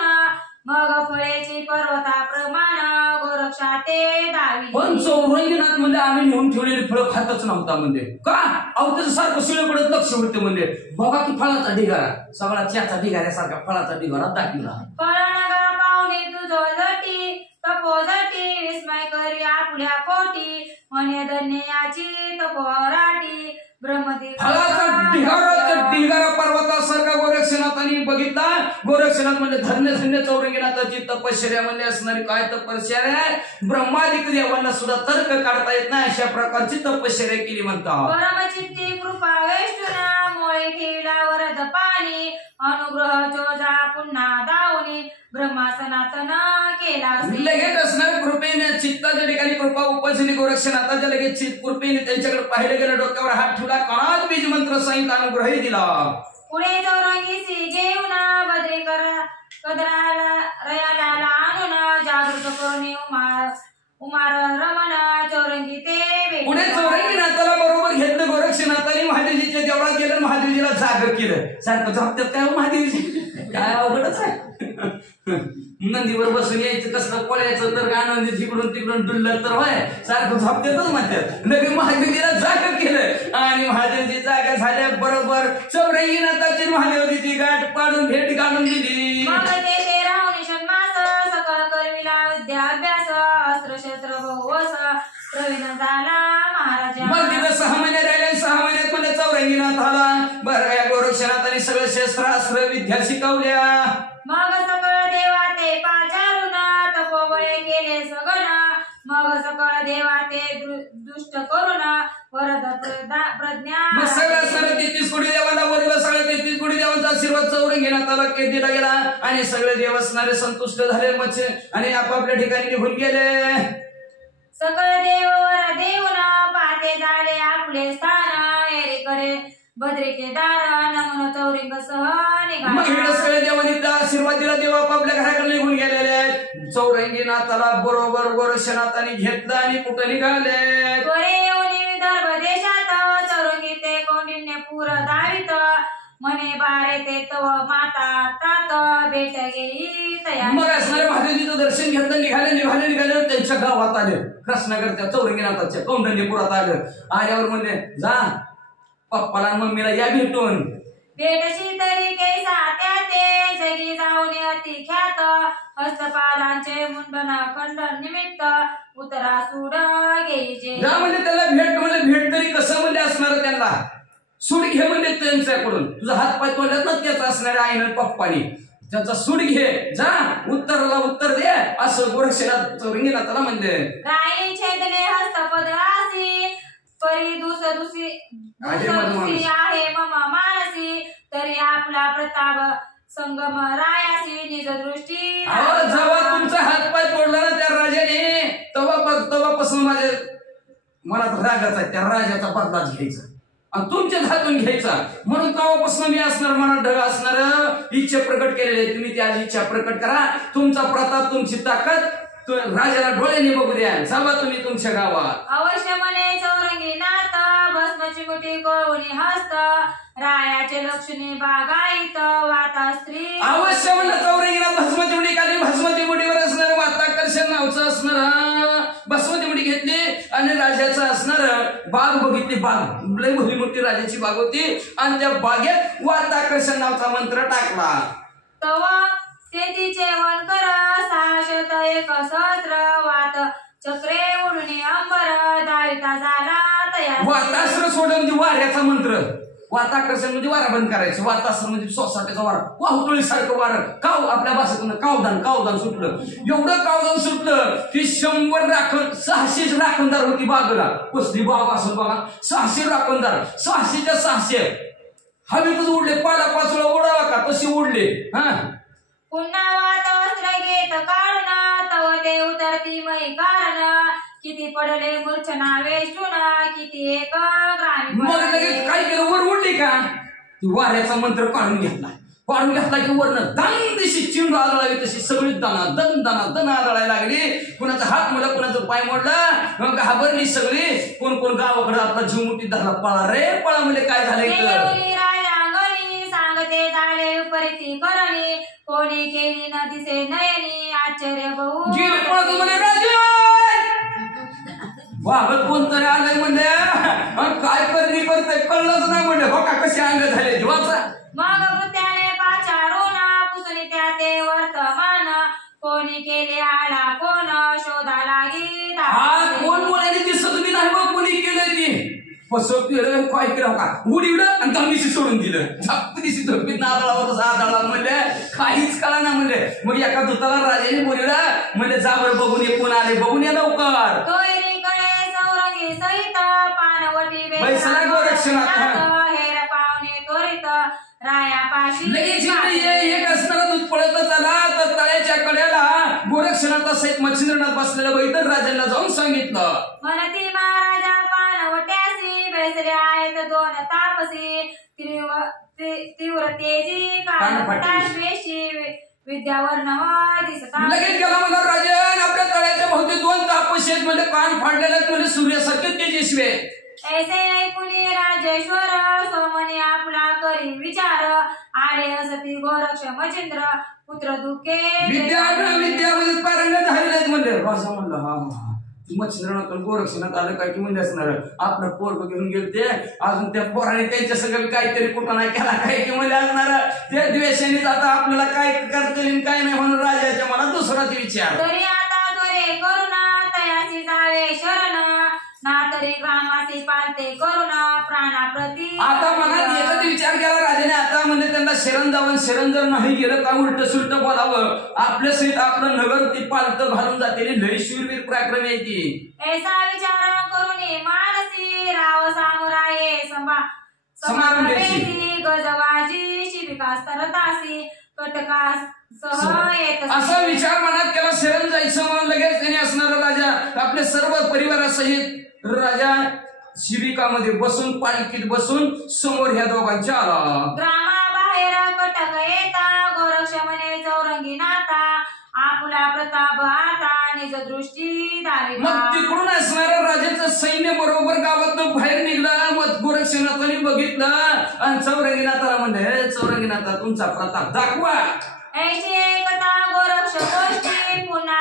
मग फळेची पर्वता प्रमाण गोरक्षा ते दावी. पण चौरंगीनाथ म्हणजे आम्ही नेऊन ठेवलेली फळं खातच नव्हता म्हणजे का अहो त्याचं सारखं शिळेकडे लक्ष होते म्हणजे बघा की फळाचा ढिगारा सगळा त्याचा ढिगाऱ्यासारखा फळाचा ढिगारा दाखविला. फळनगा पाहुणे तुझो जटी तपोजटी विस्मय करी आपल्या पोटी म्हणे धन्याची तपोराटी ब्रह्मदेव. फळाचा ढिगारा पर्वतासारखा गोरक्षनाथांनी बघितला. गोरक्षनाथ म्हणजे धन्य धन्य चौरंगीनाथाची तपश्चर्या म्हणजे असणारी काय तपश्चर्या ब्रह्मादिक देवांना सुद्धा तर्क काढता येत नाही अशा प्रकारची तपश्चर्या केली म्हणतात. परमचित्ती कृपा वेष्टुना मोळे ठेवला वरद पाणी अनुग्रह चोजा पुन्हा दावणी ब्रह्मा सनातन केला असे. लगेच असणार कृपेने चित्ताच्या ठिकाणी कृपा उपजली गोरक्षनाथाच्या लगेच चित्त कृपेने त्यांच्याकडे पाहिलं गेलं, डोक्यावर हात ठेवला, कानात बीज मंत्र सांगितला, अनुग्रहही दिला. पुढे चौरंगीसी घेऊन बद्री कदराला रयाला आणून जागृत करून उमार रमण चौरंगी ते पुढे चौरंगीनाथाला बरोबर घेतलं. गोरक्षनाथाने महादेवजीच्या देवळात गेलं, महादेवजीला जाग केलं. सारखं झोपत्यात काय महादेवजी, काय अवघडच आहे. नंदीवर बसून यायचं, कसलं कोळ्याचं तर आनंदी तिकडून तिकडून डुललं तर होय, सारखं झोपत्यातच म्हणतात. नवी महादेवजीला जाग केलं आणि महादेवजी जागा झाल्या बरोबर चौरंगीनाथाची महादेवजीची गाठ पाडून भेट घालून दिली. मग ते राहून षण्मास सकळ करविला विद्याभ्यास, अस्त्र शस्त्र बहुवस प्रवीण झाला महाराजा. मग तिथं 6 महिने राहिले. 6 महिन्यात म्हणजे चौरंगीनाथाला बरं या गोरक्षनाथाने सगळं शस्त्रास्त्र विद्या शिकवल्या. मग सकळ देवा ते पाचारून तपोबळे केले सगळ. मग सकळ देवा ते दुष्ट करून वरद प्रज्ञा. मग सगळं सगळं 33 कोटी देवाला वरलं, सगळं 33 कोटी देवांचा आशीर्वाद चौरंगीनाथाला दिला गेला आणि सगळे देव असणारे संतुष्ट झाले मच्छे आणि आपापल्या ठिकाणी निघून गेले. सकळ देव वर देऊन पाहते झाले आपले स्थान, एरीकडे बद्री केदार नमन चौरिंग सह मग इकडे सगळे देवांनी आशीर्वाद दिला, देव आपापल्या घराकडे निघून गेलेले आहेत. चौरंगीनाथाला बरोबर गोरक्षनाथाने घेतलं आणि कुठं निघाले. त्वरे येऊन विदर्भ देशात चौरंगी ते कौंडिन्यपूर दावित, म्हणे बारे ते तव माता तात भेट गेली तयार. मग असणारे महादेवजीचं दर्शन घेतलं, निघाले त्यांच्या गावात आले. कृष्णागर त्या चौरंगीनाथाच्या कौंडिन्यपुरात आलं. आल्यावर म्हणजे जा पप्पाला मम्मीला या भेटून. भेटशी तरी कैसा त्या ते जगी जाऊन अति ख्यात, हस्तपादांचे मुंडन खंडन निमित्त उतरा सूड घ्यायचे. जा म्हणजे त्याला भेट तरी कसं म्हणजे असणार, त्यांना सूड घे म्हणजे त्यांच्याकडून. तुझा हात पाय तोडल्यात ना त्याचा असणाऱ्या आईनं पप्पानी, त्याचा सूड घे, जा उत्तराला उत्तर दे, असं गोरक्षनाथ चौरंगीनाथाला म्हणजे. राई छेदले हस्तपद रासी, परी दुसरी आहे मम मानसी, तरी आपला प्रताप संगम रायासी निज दृष्टी. जेव्हा तुमचा हात पाय तोडला ना त्या राजाने, तेव्हापासून माझ्या मनात रागाच आहे, त्या राजाचा बदलाच घ्यायचा आणि तुमच्याच हातून घ्यायचा. म्हणून तेव्हापासून मी असणार, मनात ढग असणार इच्छा प्रकट केलेली आहे. तुम्ही त्याची इच्छा प्रकट करा, तुमचा प्रताप तुमची ताकद राजाला डोळ्याने बघू द्या. जावा तुम्ही तुमच्या गावात. अवश्य म्हणे चौरंगीनाथ भस्मची मुठी कळवणी हस्त, रायाचे लक्ष्मी बागायत वाता स्त्री. अवश्य म्हणलं चौरंगीनाथ भस्मची मुठी काढली. भस्मची मुठीवर असणार वाताकर्षण नावचं असणार भस्मची मुठी घेतली आणि राजाचं असणार बाग बघितली. बाग लय भली मोठी राजाची बाग होती आणि त्या बागेत वाताकर्षण नावचा मंत्र टाकला. तवा तेथीचे वनकर 601 सहस्र वात चक्रे उडणे अंबर दाविता झाला तयार. वातास्त्र सोडलं म्हणजे वाऱ्याचा मंत्र. वाताकर्षण म्हणजे वारा बंद करायचं. वातास्त्र म्हणजे सोसाट्याचा वारा, वाहुतोळी सारखं वारं. काव आपल्या भाषेतून कावदान सुटलं. एवढं कावदान सुटलं की 100 राखण 600 राखणदार होती बागला. कसली बाग असेल बघा, 600 राखणदार. 600च्या 600 हवेतच उडले. पाला पाचोळा उडाला का तसे उडले. पुन्हा वात वस्त्र घेत काढून तव ते उतरती मै कारण, किती पडले मूर्छना वेष्टून किती एक ग्रामी. मग लगेच काय केलं, वर उडली का वाऱ्याचा मंत्र काढून घेतला की वरनं दन दिशी चिंड आदळावी तशी सगळी दन आदळायला लागली. कुणाचा हात मोडला, कुणाचा पाय मोडला, मग घाबरली सगळी. कोण गावाकडे आपला जीव मुठीत धरला. पळा रे पळा. म्हणजे काय झालं सांगते झाले उपरिती करणी, कोणी केली न दिसे नयनी आश्चर्य बहु. वागत कोणतरी आलंय म्हणजे काय करते कळलंच नाही म्हणजे. हो का कसे अंग झाले जीवाचा. मग वृत्याने पाचारून पुसली त्या ते वर्तमान, कोणी केले आला कोण शोधा लागी. कोण बोलायला दिसत मी नाही बघ कोणी केलंय ती. फसव केलं काय केलं का उडीवलं आणि दमिशी सोडून दिलं. दिशी झोपीत नारळावर आदळला म्हणजे काहीच कळा ना म्हणजे. मग एका दुताला राजाने बोलवलं म्हणजे जा बरं बघून ये, कोण आले बघून ये लवकर. तोयरीकडे चौरंगी सहित पानवटी बैसला गोरक्षनाथ हेर पावणे त्वरित रायापाशी लगेच एक असणारा दूध पळतच आला तर तळ्याच्या कड्याला गोरक्षनाथ सहित मच्छिंद्रनाथ बसलेलं बघितलं राजांना जाऊन सांगितलं. म्हणती महाराजा पानवट्यासी बैसले आहेत दोन तापसी तीव्र तेजी कानफटाश्वेशी विद्यावर नवा दिसता. लगेच गेला म्हणा राजन आपल्या तळ्याच्या भोवती दोन तापसी आहेत म्हणजे कान फाडलेले म्हणजे सूर्यासारखे तेजस्वी आहेत. ऐसे ऐकुनी राजेश्वर सोमने आपला करी विचार आले असती गोरक्ष मचिंद्र पुत्र दुखे विद्यामध्ये पारंगत झालेले आहेत म्हणजे राजा म्हणलं हा मच्छिंद्रनाथ गोरक्षनाथ आलं काय की म्हणजे असणार आपलं पोरग घेऊन गेलते अजून त्या पोराने त्यांच्या सगळं काहीतरी कुठं नाही केला काय की म्हणजे असणार त्या द्वेषाने आता आपल्याला काय करता येईल काय नाही म्हणून राजाच्या मनात दुसराच विचार. तरी आता त्वरे करुणा तयाची जावे शरण ना तरी ग्रामाचे पालते करुणा प्राणाप्रती. आता मनात एकच विचार केला राजाने आता म्हणजे त्यांना शरण जावं शरण जर नाही गेलं का उलट सुलट बोलावं आपल्या सहित आपलं नगर ती पालत घालून जाते लय शूरवीर पराक्रम येते. ऐसा विचार करून मानसी राव सामुराये समारंभेची गजवाजी शिबिका सरतासी कटकास असा विचार मनात केला शरण जायचं म्हणून लगेच त्याने असणार राजा आपल्या सर्व परिवारासहित राजा शिबिकामध्ये बसून पालखीत बसून समोर ह्या दोघांच्या आला. ग्रामाबाहेर कटक येता गोरक्ष म्हणे चौरंगी नाता आपुला प्रताप आता निज दृष्टी दाविता. मग तिकडून असणाऱ्या राजाचं सैन्य बरोबर गावातून बाहेर निघलं मग गोरक्षनाथाने बघितलं आणि चौरंगीनाथाला म्हणले चौरंगीनाथा तुमचा प्रताप दाखवा. ऐशी एकता गोरक्ष गोष्टी पुन्हा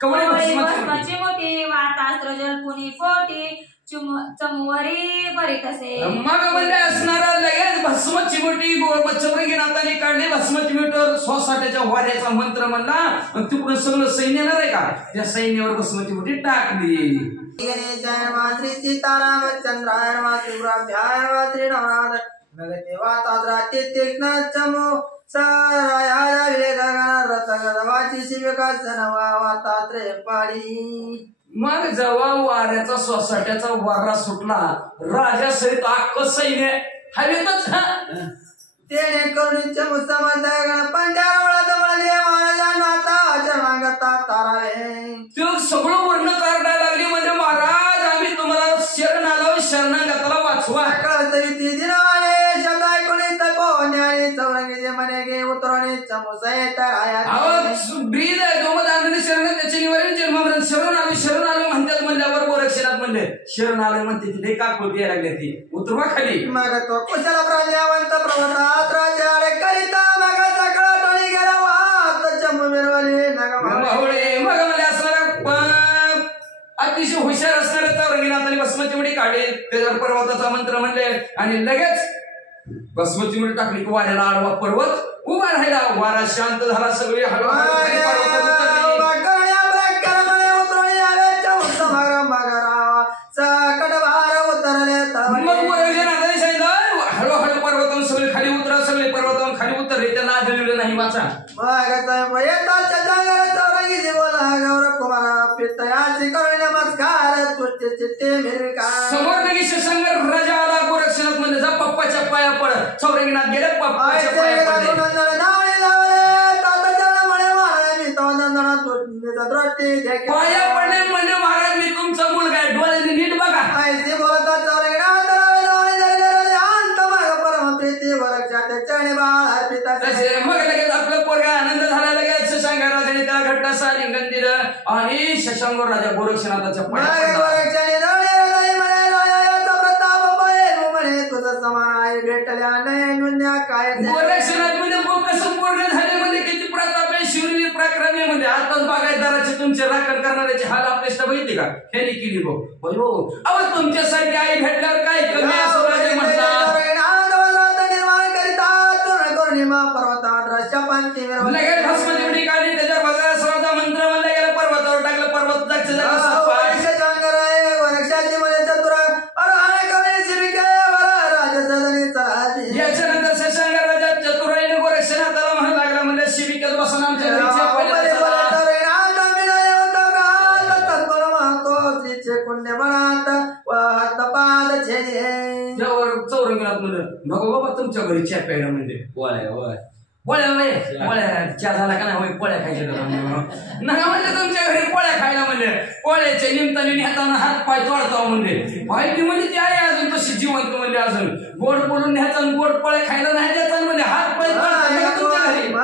कवळी भस्माची मोठी वातास्त्र जलपुनी फोटी चमुवरी बरीत असे. मग म्हणजे असणारा लगेच भस्म चिमटी चौरंगीनाथाने काढले भस्म चिमटीवर सोसाट्याच्या वाऱ्याचा मंत्र म्हणला तिकडून सगळं सैन्य येणार आहे का त्या सैन्यावर भस्म चिमटी टाकली. श्री सीताराम चंद्राय शिवराभ्याय श्री नवनाथ भगते वाताद्रा तीक्ष्ण चमो सराया रथगवाची शिविका सनवा वातात्रे पाडी. मग जेव्हा वाऱ्याचा सोसाट्याचा वारा सुटला राजा सहित अख्खं सैन्य हवेतच तेने करून चमू समज पंजाब महाराजा चरणागता तारावे ते सगळं वर्ण काढायला लागली म्हणजे महाराज आम्ही तुम्हाला शरण आलो शरणागताला वाचवा. कळतरी ती दिनवाने शब्द ऐकून न्याय चौरंगीचे म्हणे गे उतरणे चमूसाय ब्रीद आहे दोम दांडने शरण त्याचे निवारण जन्ममरण शरण आलो म्हणतात म्हणल्यावर गोरक्षनाथ म्हणले शरण आले म्हणते तिथे का कृती लागली ती उतरवा खाली. मग तो कुशल प्रज्ञावंत प्रवतात राजा करिता मग सगळा टोळी गेला वात चमू मिरवले नगमावळे मग मला असणारा अतिशय हुशार असणाऱ्या चौरंगीनाथाने भस्माची उडी काढली त्याच्यावर पर्वताचा मंत्र म्हणले आणि लगेच भस्माची उडी टाकली वाऱ्याला आडवा पर्वत उभा राहिला. वारा शांत झाला सगळे हळूहळू पर्वतावरून सगळे खाली उतरा सगळे पर्वतावरून खाली उतरले त्यांना आढळलं नाही वाचा. समोर लगेच शशांक राजा आला गोरक्षनाथ म्हणजे जा पप्पाच्या पाया पड चौरंगीनाथ गेले पप्पाच्या पाया पडले. पाया पडले म्हणजे महाराज मी तुमचा मुलगा आहे डोळ्याने नीट बघा. मग लगेच आपलं पोरगा आनंद झाला लगेच शशांक राजाने त्याला घट्ट लिंगन दिलं आणि शशांक राजा गोरक्षनाथाच्या पाया गोरक्षनाथ म्हणजे कसं पूर्ण झाले म्हणजे किती प्रताप आहे शिवरी पराक्रमी म्हणजे आताच बागायतदाराचे तुमचे राखण करणाऱ्याचे हाल आपल्या बघितले का ह्यानी केली बघ अहो तुमच्यासारखी आई भेटल्यावर काय कमी असं राजे म्हणतात. लगेच भस्माची उडी काढली त्याच्या बघा स्वतः मंत्र म्हणलं गेलं पर्वतावर टाकलं पर्वत याच्यानंतर शशांक राजा चतुराईने गोरक्षनाथाला म्हणू लागला म्हणजे शिबिकेत बसून आमच्या चौरंगीनाथ म्हणलं नको बाबा तुमच्या घरी चहा प्यायला म्हणजे पोळ्या चहा झाला का नाही पोळ्या खायच्या नका म्हणजे तुमच्या घरी पोळ्या खायला म्हणजे पोळ्याच्या निमित्ताने नेताना हात पाय तोडतो म्हणजे पाहिजे म्हणजे ती आहे अजून तशी जिवंत म्हणजे अजून गोड बोलून न्यायचा गोड पोळ्या खायला नाही द्यायचा म्हणजे हात पाय तोडतो तुमच्या घरी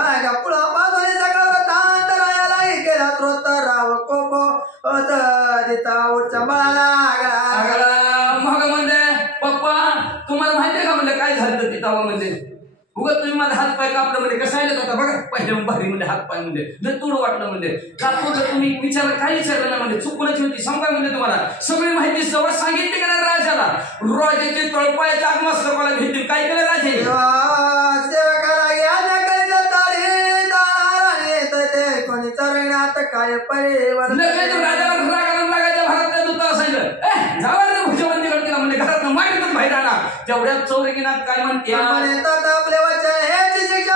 मग म्हणजे पप्पा तुम्हाला माहितीये का म्हणजे काय झालं तिथं म्हणजे उगा तुम्ही माझा हात पाय कापलं म्हणजे कसं आहे होता बघा पहिल्या भारी म्हणजे हात पाय म्हणजे जर तुड वाटलं म्हणजे कापलं तुम्ही विचारलं काय विचारलं ना म्हणजे चुकण्याची होती सांगा म्हणजे तुम्हाला सगळी माहिती सवय सांगितली का नाही राजाला राजाचे तळपायाच्या आगमस्तकाला घेतली काय केलं राजे काय परिवर्तन राजाला लागायच्या भारतात दूत असायचं जावा रे भुजबंदी करते म्हणजे घरात मागितलं बाहेर आणा तेवढ्यात चौरकीनाथ काय म्हणते आपले वचन हेच शिक्षा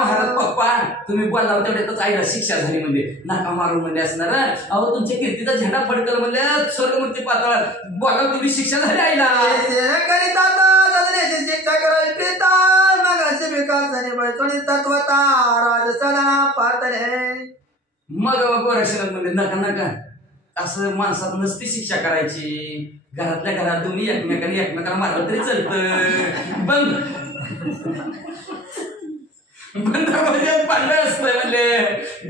महाराज पप्पा तुम्ही बोलला तेवढ्यातच आईला शिक्षा झाली म्हणजे नाका मारून म्हणजे असणार अहो तुमच्या कीर्तीचा झेंडा फडकल म्हणजे स्वर्गमूर्ती पातळ बोला तुम्ही शिक्षा झाली आईला शिक्षा करावी प्रीता मगाशी विकास झाले बळचोणी तत्वता राजसदना पातळे मग गोरक्षणात म्हणजे नका नका असं माणसात नसती शिक्षा करायची घरातल्या घरात तुम्ही एकमेकांना मारलं तरी चालतं बंद भांडण असतंय म्हणजे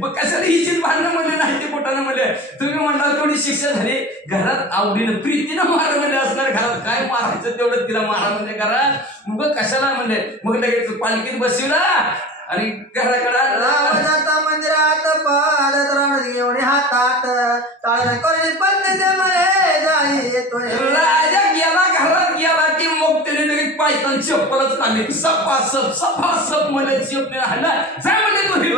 कशाला हिचीच भांडणं म्हणजे नाही ते पोटानं म्हणजे तुम्ही म्हणला थोडी शिक्षा झाली घरात आवडीनं प्रीतीनं मार म्हणजे असणार घरात काय मारायचं तेवढं तिला मारा म्हणजे घरात मग कशाला म्हणजे मग लगेच पालखीत बसविला आणि घराकडे मंदिरात पादत रण घेऊन हातात टाळण करून राजा गेला घरात गेला की मग त्याने लगेच पायतान चप्पलच काढली सपासप मध्ये चप्पल हल्ला जा म्हणजे तुम्ही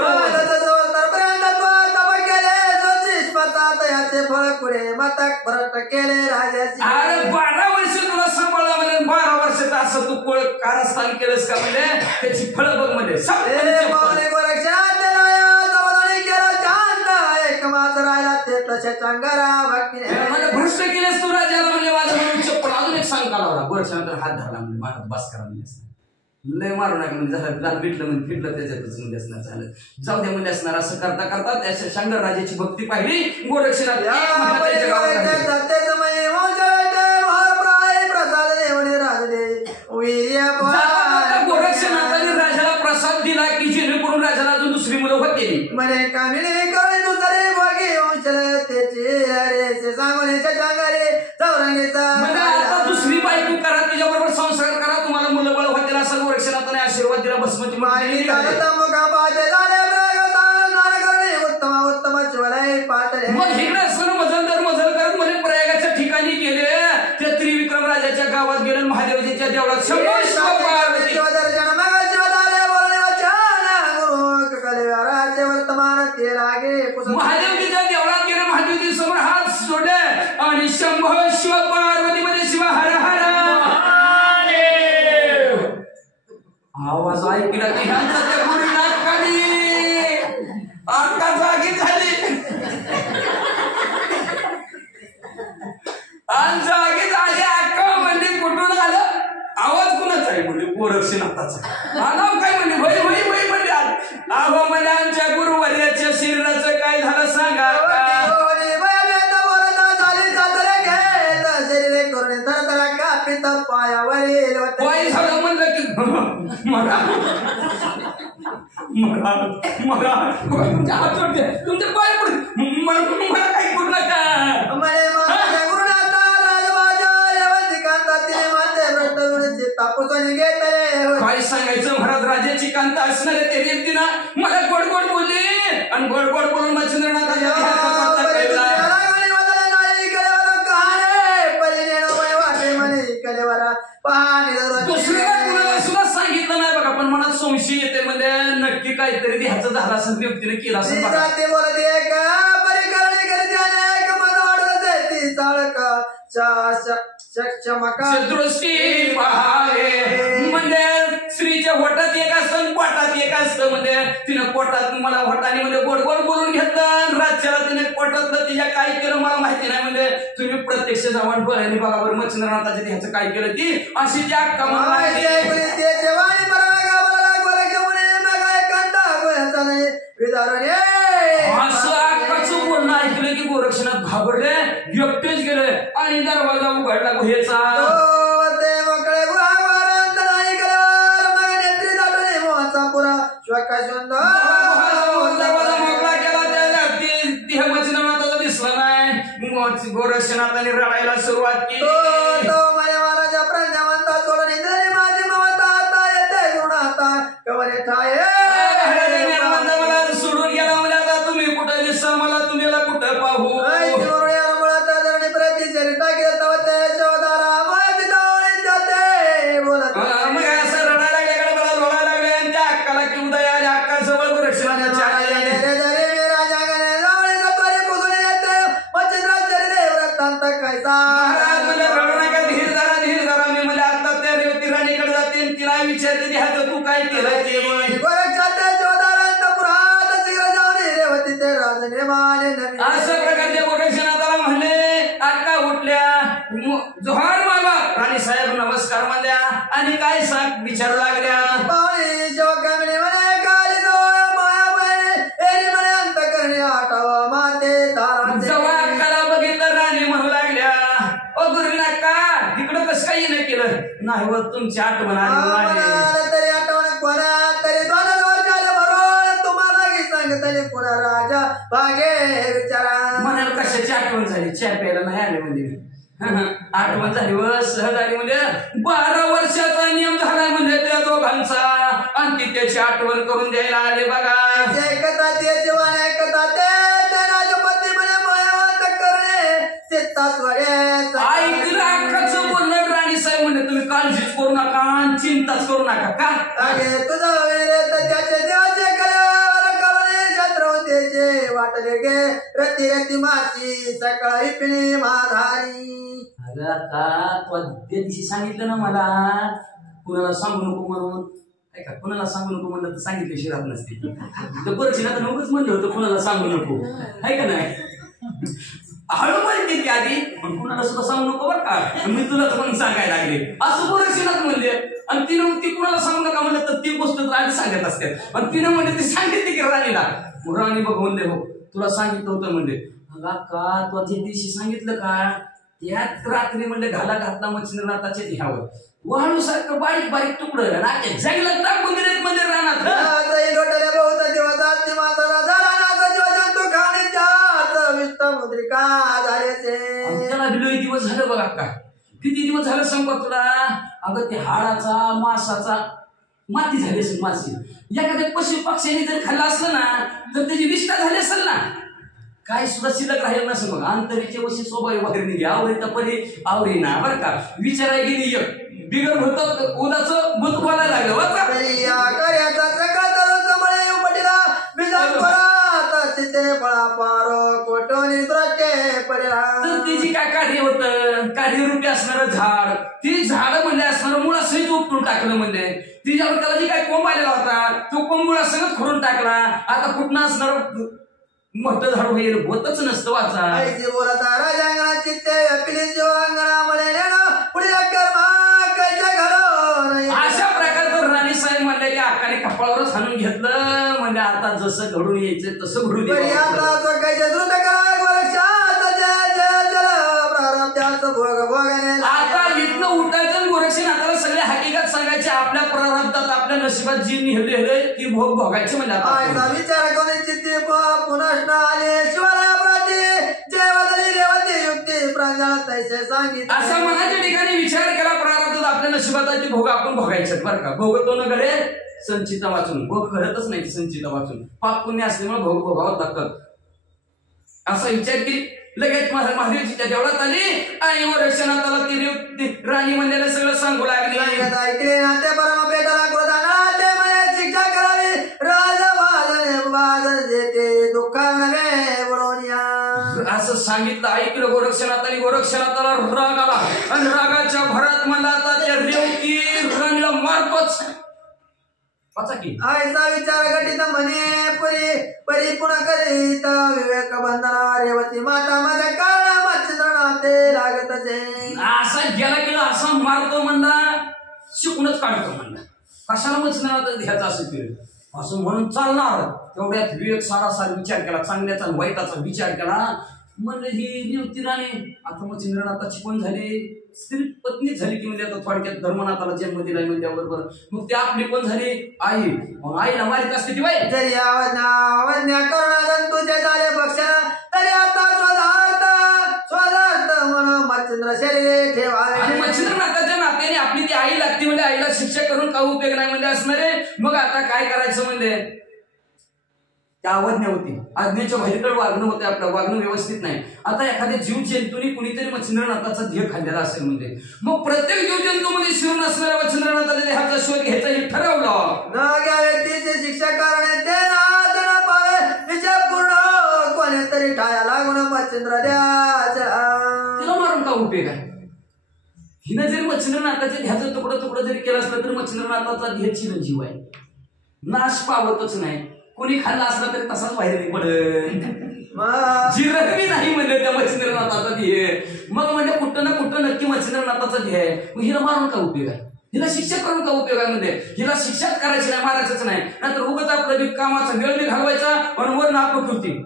फळ पुढे मताक भरत केले राजाची अरे 12 वर्ष तुला सांभाळलं म्हणजे 12 वर्षात असं तू कोळ कारस्थान केलंस का म्हणजे त्याची फळं बघ मध्ये मला भ्रष्ट केलंस तू राजाला म्हणजे माझं म्हणून चप्पल अजून एक सांग काढावला वर्षानंतर हात धरला म्हणजे मला बस करा म्हणजे लय मारू नका म्हणजे झालं भेटलं म्हणजे फिटलं त्याच्यातच म्हणजे असणार झालं जाऊ द्या म्हणजे असणार असं करता करता त्याच्या शंकर राजाची भक्ती पाहिली गोरक्षणात गोरक्षनाथ राजाला प्रसाद दिला की जेणेकरून राजाला अजून दुसरी मुलं होती म्हणे कामिनी करे दुसरे बघी त्याचे सांगून आता दुसरी बायको करा तिच्याबरोबर संसार करा तुम्हाला मुलं बळ होतील असं गोरक्षनाथाने आशीर्वाद दिला भस्मती मग इकडे असं मजल करत म्हणजे प्रयागाच्या ठिकाणी गेले त्या त्रिविक्रम राजाच्या गावात गेले महादेवजीच्या देवळात महादेवजीच्या देवळात गेले महादेवजी समोर हात सोडले आणि शंभो शिव पार्वती मध्ये शिव हर हर आवाज ऐकला की ह्यांचा त्या गुरुनाथ कधी अंका जागी झाली जागी झाली अक्का म्हणजे कुठून आलं आवाज कुणाचा आहे म्हणजे गोरक्षनाथाचा नाव काय म्हणजे वय वय वय म्हणजे अहो म्हणजे आमच्या गुरुवर्याच्या शरीराचं काय झालं सांगा पाय झालं म्हणलं की तुमच्या हात जोडते तुमच्या पाय पडते मला काही करू नका काय सांगायचं महाराज राजाची कांता असणारे ते व्यक्तीनं मला गोड गोड बोलले आणि गोड गोड बोलून दुसऱ्या सुद्धा सांगितलं नाही बघा पण मनात संशय येते म्हणजे नक्की काहीतरी ह्याचं झालं असं व्यक्तीने केलं असं दृष्टी पहावे म्हणजे स्त्रीच्या पोटात एक असतं पोटात एक असतं. म्हणजे तिनं पोटात मला होटाने म्हणजे गोड गोड बोलून घेतलं. रातच्याला तिने पोटातलं तिच्या काय केलं मला माहिती नाही. म्हणजे तुम्ही प्रत्यक्ष जाऊन डोळ्याने बघा बरं मच्छिंद्रनाथाच्या ह्याचं काय केलं ती अशी त्या असं अक्काचं बोलणं ऐकलं की गोरक्षनाथ घाबरले, एकटेच गेले आणि दरवाजा उघडला गुहेचा. दरवाजा मोकळा केला त्या मच्छिंद्रनाथाचा दिसला नाही. गोरक्षनाथाने रडायला सुरुवात केली. मला सोडून गेला मला आता तुम्ही कुठं दिसा मला तुम्हाला कुठं पाहू. मग असं रडायला लागले मला लोळायला लागले आणि त्या अक्काला की उदय आले. अक्का जवळ गोरक्षनाथाच्या विचारते ह्याचं तू काय केलं असं प्रकारच्या गोरक्षनाथाला म्हणले. अक्का उठल्या, जोहार बाबा राणी साहेब नमस्कार म्हणल्या आणि काय सांग विचारू लागल्या. जेव्हा अक्काला बघितलं राणी म्हणू लागल्या, ओ गुरुविन अक्का इकडं कसं काही नाही केलं नाही व तुमची आठवण आली. म्हणाल कशाची आठवण झाली, चहा प्यायला नाही आले म्हणजे आठवण झाली व सहज आली. म्हणजे 12 वर्षाचा नियम झाला म्हणजे त्या दोघांचा आणि ती त्याची आठवण करून द्यायला आले. बघा ऐकलं अक्काचं बोलणं राणी साहेब म्हणजे तुम्ही काळजीच करू नका चिंताच करू नका. का वाटले गे रती रती माची सकाळी पिणे माधारी. अगं अक्का तू त्या दिवशी सांगितलं ना मला कुणाला सांगू नको म्हणून. ऐका कुणाला सांगू नको म्हणलं तर सांगितलं शिरात नसते. तर बरंच ना नकोच म्हणलं होतं कुणाला सांगू नको आहे का नाही. हळू म्हणते ती आधी पण कुणाला सुद्धा सांगू नको बरं का मी तुला पण सांगायला लागले असं बरंच म्हणले. आणि तिनं ती कुणाला सांगू नका म्हणलं तर ती गोष्ट आधी सांगत असते. आणि तिनं म्हणले ती सांगितली की राणीला. राणी बघ म्हणले हो तुला सांगितलं होतं म्हणले. का तू जे दिवशी सांगितलं का त्याच रात्री म्हणले घाला घातला मच्छिंद्रनाथाच्या ध्यावर वाळू सारखं बारीक बारीक तुकडं जंगलात टाकून दिलेत म्हणजे रानात. त्याला बिलोई दिवस झालं बघा का किती दिवस झालं संपर्क तुला. अगं ते हाडाचा मासाचा माती झाली असेल मासे. एखाद्या पशु पक्ष्याने जर खाल्ला असलं ना तर त्याची विष्ठा झाली असेल ना काय सुद्धा शिल्लक राहिलं नसेल. बघ अंतरीचे वशी स्वभाव वगैरे निघे आवडीता परी आवडी ना बरं का विचाराय गेली बिगर होत उदाचं बुत बोलायला लागलं तर तिची काय कार्य होतं कार्यरूपी असणारं झाड ती झाड म्हणजे असणारं मुळासहित उपटून टाकलं. म्हणजे तिच्यावर त्याला जी काय कोंब आलेला होता तो कोंब मुळासहित खोडून टाकला. आता कुठनं असणार मोठं झाड होईल होतच नसतं वाचा. अशा प्रकारचं राणी साहेब म्हणले की अक्काने कपाळावरच हाणून घेतलं. म्हणजे आता जसं घडून यायचं तसं घडू दे. आता इथनं उठायचं गोरक्षनाथाला सगळे हकीकत सांगायचे. आपल्या प्रारब्धात आपल्या नशिबात जी निहले ती भोग भोगायचे. म्हणजे आता विचार करून चित्ते पुन्हा आले शिवालयाप्रती जयवदली रेवती युक्ती प्रांजळ तैसे सांगितले. असा मनाच्या ठिकाणी विचार केला प्रारब्धात आपल्या नशिबात ती भोग आपण भोगायचे बरं का. भोगतो न घडे संचिता वाचून भोग घडतच नाही संचिता वाचून पाप पुण्य असल्यामुळे भोग भोगावं लागतात. असा विचार की लगेच महादेवची देवळात आली आणि गोरक्षनाथाला ती राणी म्हणलेलं सगळं सांगू लागली. ऐकले नाते परम पेटाला क्रोधाना ते म्हणे शिक्षा करावी राजा वाजन देते दुःखा नव्हे बोलोनिया. असं सांगितलं ऐकलं गोरक्षनाथाने. गोरक्षनाथाला राग आला आणि रागाच्या भरात मला आता त्या रेवती राणीला मारतोच वाचा की. ऐसा विचार घटित म्हणे परी परिपूर्ण करीत विवेक बंधना रेवती माता माझ्या काळा मच्छिंद्रनाथे लागतचे. असा गेला असा मारतो म्हणला, शिकूनच काढतो म्हणला. कशाला मच्छिंद्रनाथ घ्यायचा असं केलं असं म्हणून चालणार. तेवढ्यात विवेक सारासार विचार केला, चांगल्याचा आणि वाईटाचा विचार केला. म्हणलं ही निवती राणी आता मच्छिंद्रनाथाची कोण झाली, स्त्री पत्नीच झाली की म्हणजे आता थोडक्यात धर्मनाथाला जन्म दिला म्हणल्याबरोबर मग ती आपली कोण झाली, आई. मग आईला मारित असते ती बाई. जरी आवडण्या करुणा तुझे झाले भक्षण तरी आता स्वधार्थ म्हणून मच्छिंद्र शरीरे ठेवावे. मच्छिंद्रनाथाच्या नात्याने आपली ती आई लागते म्हणजे आईला शिक्षा करून काही उपयोग नाही म्हणजे असणारे. मग आता काय करायचं म्हणजे त्या आज्ञा होती, आज्ञेच्या बाहेरकडे वागणं होते, आपलं वागणं व्यवस्थित नाही. आता एखाद्या जीव जंतूने कुणीतरी मच्छिंद्रनाथाचा देह खाल्लेला असेल म्हणजे मग प्रत्येक जीव जंतूमध्ये शिरून असणाऱ्या मच्छिंद्रनाथाच्या देहाचा शोध घ्यायचा हे ठरवलं. न घ्या व्यक्तीची शिक्षा करणे ते नाद न पावे विजय पूर्ण कोणीतरी ठाया लागून मच्छिंद्र द्याचा. तिला मारून का उपयोग आहे. हिनं जरी मच्छिंद्रनाथाच्या देहाचं तुकडं जरी केलं असलं तर मच्छिंद्रनाथाचा देह चिरंजीव आहे, नाश पावतच नाही. कोणी खाल्ला असला तरी तसाच बाहेर नाही पडत. जिरकली नाही म्हणजे त्या मच्छिंद्रनाथाचा ध्येय. मग म्हणजे कुठं ना कुठं नक्की मच्छिंद्रनाथाचा ध्येय आहे. मग हिला मारून का उपयोग आहे, हिला शिक्षा करून का उपयोग आहे. म्हणजे हिला शिक्षाच करायची नाही, मारायचंच नाही. नंतर उगाच आपलं कामाचा वेळ बी घालवायचा आणि वर नापट होती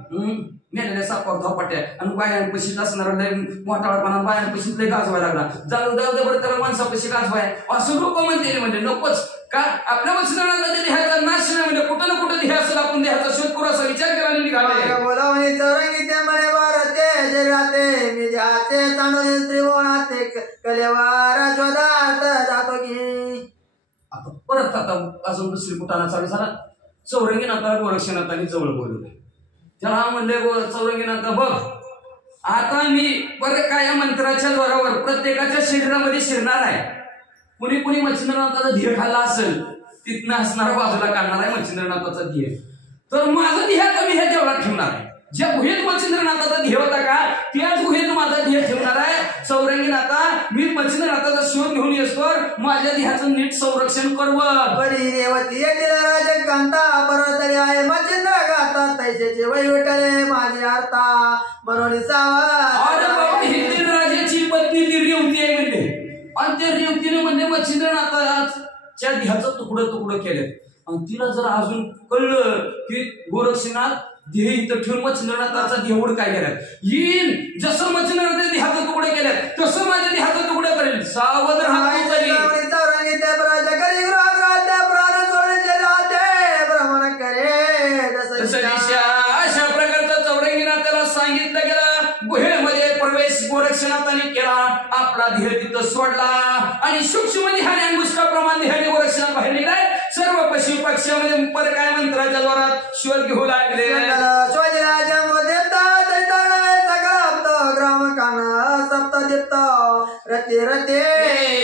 मेलेल्या सापावर धपाट्या आणि बायांपशीच असणारा लय मोठाळपणा बायांपशीच लय गाजवायला लागला. जाऊ बरं त्याला माणसापशी गाजवाय असं लोक म्हणते म्हणजे नकोच का. आपल्या मच्छिंद्रनाथाच्या देहाचा नाश नाही म्हणजे कुठं ना कुठं देह असेल, आपण देहाचा शोध करू असा विचार करायला निघाले. बोलावणी चौरंगीते म्हणे वारते जगाते मी जाते चांडोने त्रिभुवनाते कलेवारा शोधात जातो की. आता परत आता अजून दुसरी कुटाणा चालू झाला. चौरंगीनाथाला गोरक्षनाथाने जवळ बोलवले. त्याला म्हणले चौरंगीनाथ बघ आता मी परत काय या मंत्राच्या द्वारावर प्रत्येकाच्या शरीरामध्ये शिरणार आहे. कुणी कुणी मच्छिंद्रनाथाचा ध्येय खाल्ला असेल तिथनं असणारा बाजूला काढणार आहे मच्छिंद्रनाथाचा ध्येय. तर माझं ध्येय आता मी हे देवळात ठेवणार आहे. ज्या गुहेत मच्छिंद्रनाथाचा ध्येय होता का त्याच गुहेत माझा ध्येय ठेवणार आहे. चौरंगीनाथा मी मच्छिंद्रनाथाचा शोध घेऊन येतोय, माझ्या ध्येयाचं नीट संरक्षण करवं. बरी रेवती राजकांता परत तरी आहे मच्छिंद्र गाता तैसेचे वैविठले माझी आर्ता म्हणून सावा. ही राजाची पत्नी ती रेवती आहे म्हणजे आणि त्या रेवतीने म्हणजे मच्छिंद्रनाथाच्या ध्येयाचं तुकडं केलं. आणि तिला जर अजून कळलं की गोरक्षनाथ देह इथं ठेवून मच्छिंद्रनाथाचा देहूड काय केलं येईल, जसं मच्छिंद्रनाथाच्या देहाचं तुकडं केलं तसं माझ्या देहाचं तुकडं करेल. सावध राहा. अशा प्रकारचा चौरंगीनाथाला सांगितलं गेलं. गुहेमध्ये प्रवेश गोरक्षनाथाने केला, आपला देह तिथं सोडला आणि सूक्ष्म ध्यान अंगुष्ठाप्रमाणे ध्याने गोरक्षनाथ बाहेर निघाले. सर्व पशु पक्ष्यामध्ये पर काय मंत्राच्या द्वारात शोध घेऊ लागले.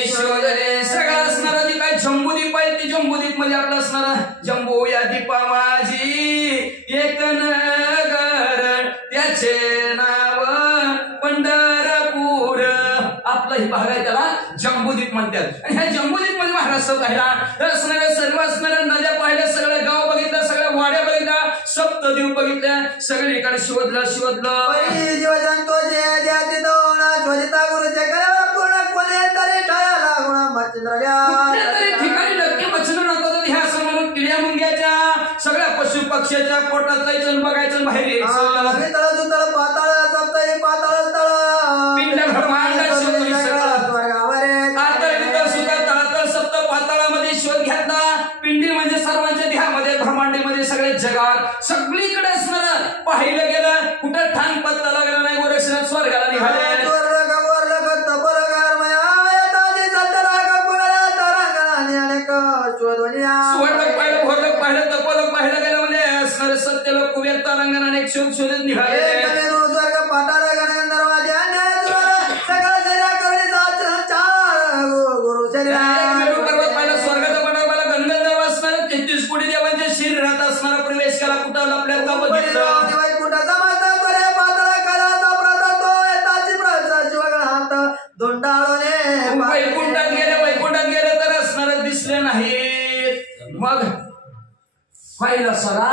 शोधले सगळं असणार काय जम्बूदीप आहे. ते जम्बूदीप मध्ये आपलं असणार जम्बू या दीपा माझी एक नगर त्याचे नाव पंढरपूर. आपला ही भाग आहे त्याला जम्बूदीप म्हणतात. आणि ह्या जम्बूदीप मध्ये महाराष्ट्र पाहिला असणाऱ्या सर्व असणाऱ्या नद्या पाहिल्या, सगळ्या गाव बघितल्या, सगळ्या वाड्या बघितल्या, सप्तद्वीप बघितल्या, सगळीकडे शोधलं. जीवजंतो ठिकाणी नक्की मच्छिंद्रनाथाचा ध्येय असं म्हणून किड्या मुंग्याच्या सगळ्या पशु पक्ष्याच्या पोटात जायचं बघायचं बाहेर यायचं. पिंड ब्रह्मांड सुद्धा तळातळ सप्त पाताळामध्ये शोध घेतला. पिंडी म्हणजे सर्वांच्या देहामध्ये, ब्रह्मांडीमध्ये सगळ्या जगात सगळीकडे असणार पाहिलं गेलं. कुठं ठाण पत्ता लागला नाही. गोरक्षनाथ स्वर्गाला निघाले. सत्यलोक कुवेर तारांगण अनेक शोध शोधत निघाले. स्वर्गाचा पटाला गंगाधर असणारे 33 कोटी देवांच्या शरीरात असणारा प्रवेश केला. कुठं आपल्याला बघितलं वैकुंठात गेले तर असणार दिसले नाहीत. मग कैलासाला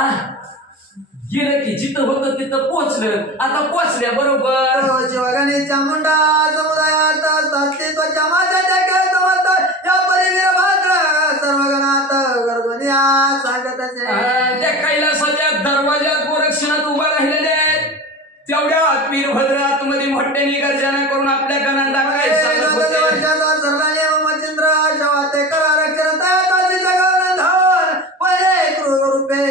गेलं की जिथं होतं तिथं पोचलं. आता पोचल्या बरोबर शिवगणी चामुंडा समुदायात अस्तित्वाच्या माझ्या या परिवीरभद्र सर्वगणात गर्जनिया सांगत असे. त्या कैलासाच्या दरवाजात गोरक्षणात उभा राहिलेले आहेत. तेवढ्या वीरभद्र आतमध्ये मोठ्याने गर्जना करून आपल्या गणांना काय सांगत होते. मच्छिंद्र शवाते करा रक्षण धन पहिले रूपे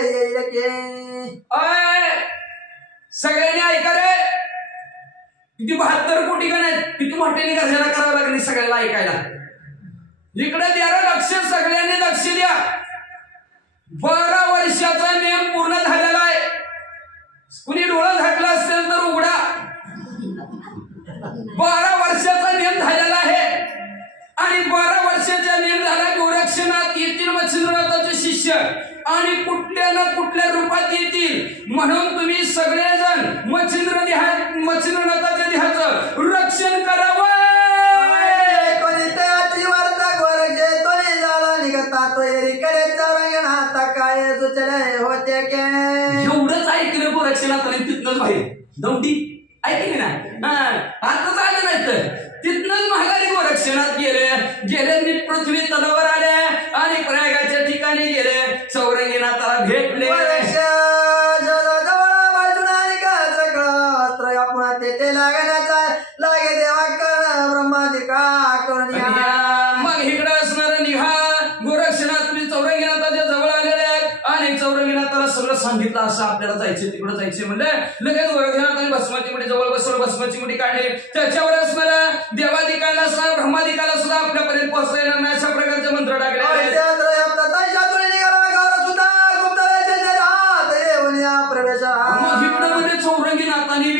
सगळ्यांनी ऐका रे. किती 72 कोटी गण आहेत. किती मोठ्याने गर्जना करावं लागली सगळ्याला ऐकायला. इकडे द्या लक्ष, सगळ्यांनी लक्ष द्या. 12 वर्षाचा नियम पूर्ण झालेला आहे. कुणी डोळा झाकला असेल तर उघडा. 12 वर्षाचा नियम झालेला आहे आणि 12 वर्षाचा नियम झाला. गोरक्षनाथ येतील मच्छिंद्रनाथाचे शिष्य आणि कुठल्या ना कुठल्या रूपात येतील. म्हणून तुम्ही सगळेजण मच्छिंद्रनाथाच्या देहाचं रक्षण करावं. एवढंच ऐकलं गोरक्षनाथाने तिथनंच बाहेर दौडी ऐकली ना. आता झालं नाही तर तिथनंच महागारी गोरक्षनाथ गेले नीट पृथ्वी तलावर आले आणि प्रयागाच्या ठिकाणी गेले. चौरंगीनाथाला भेटले. मग इकडे असणार निघा. गोरक्षनाथ चौरंगीनाथाच्या जवळ आलेले आहेत आणि चौरंगीनाथाला सगळं सांगितलं असं आपल्याला जायचं तिकडे जायचे म्हणले. लगेच गोरक्षनाथाने भस्माची मुठी जवळ बसवलं. भस्माची मुठी काढली. त्याच्यावर असणारा देवादिकाला असणार ब्रह्मादिकाला सुद्धा आपल्यापर्यंत पोहोचलेला नाही अशा प्रकारचे मंत्र टाकले. चौरंगीनाथाने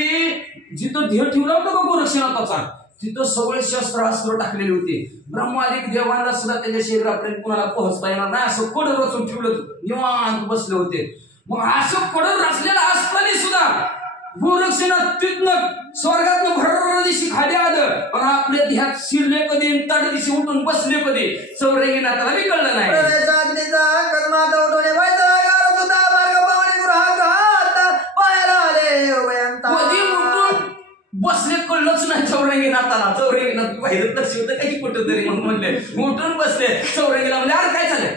जिथं देह ठेवला होता गोरक्षनाथाचा तिथं सगळे शस्त्रास्त्र टाकलेले होते. ब्रह्मादिक देवांना सुद्धा त्याच्या शरीरापर्यंत कुणाला पोहोचता येणार नाही असं कडर रचून ठेवलं. निवांत बसले होते. मग असं कडर रचलेलं असताना सुद्धा गोरक्षनाथ तिथनं स्वर्गातनं भर दिवशी खाली आलं पण आपल्या देहात शिरले कधी तड दिवशी उठून बसले कधी चौरंगीनाथाला बी कळलं नाही. कधी उठून बसले कळलंच नाही चौरंगीनाथाला. चौरंगीनाथ बाहेर लक्ष होतं काही कुठं तरी म्हणून म्हणले. उठून बसले. चौरंगीला म्हणजे अरे काय झालं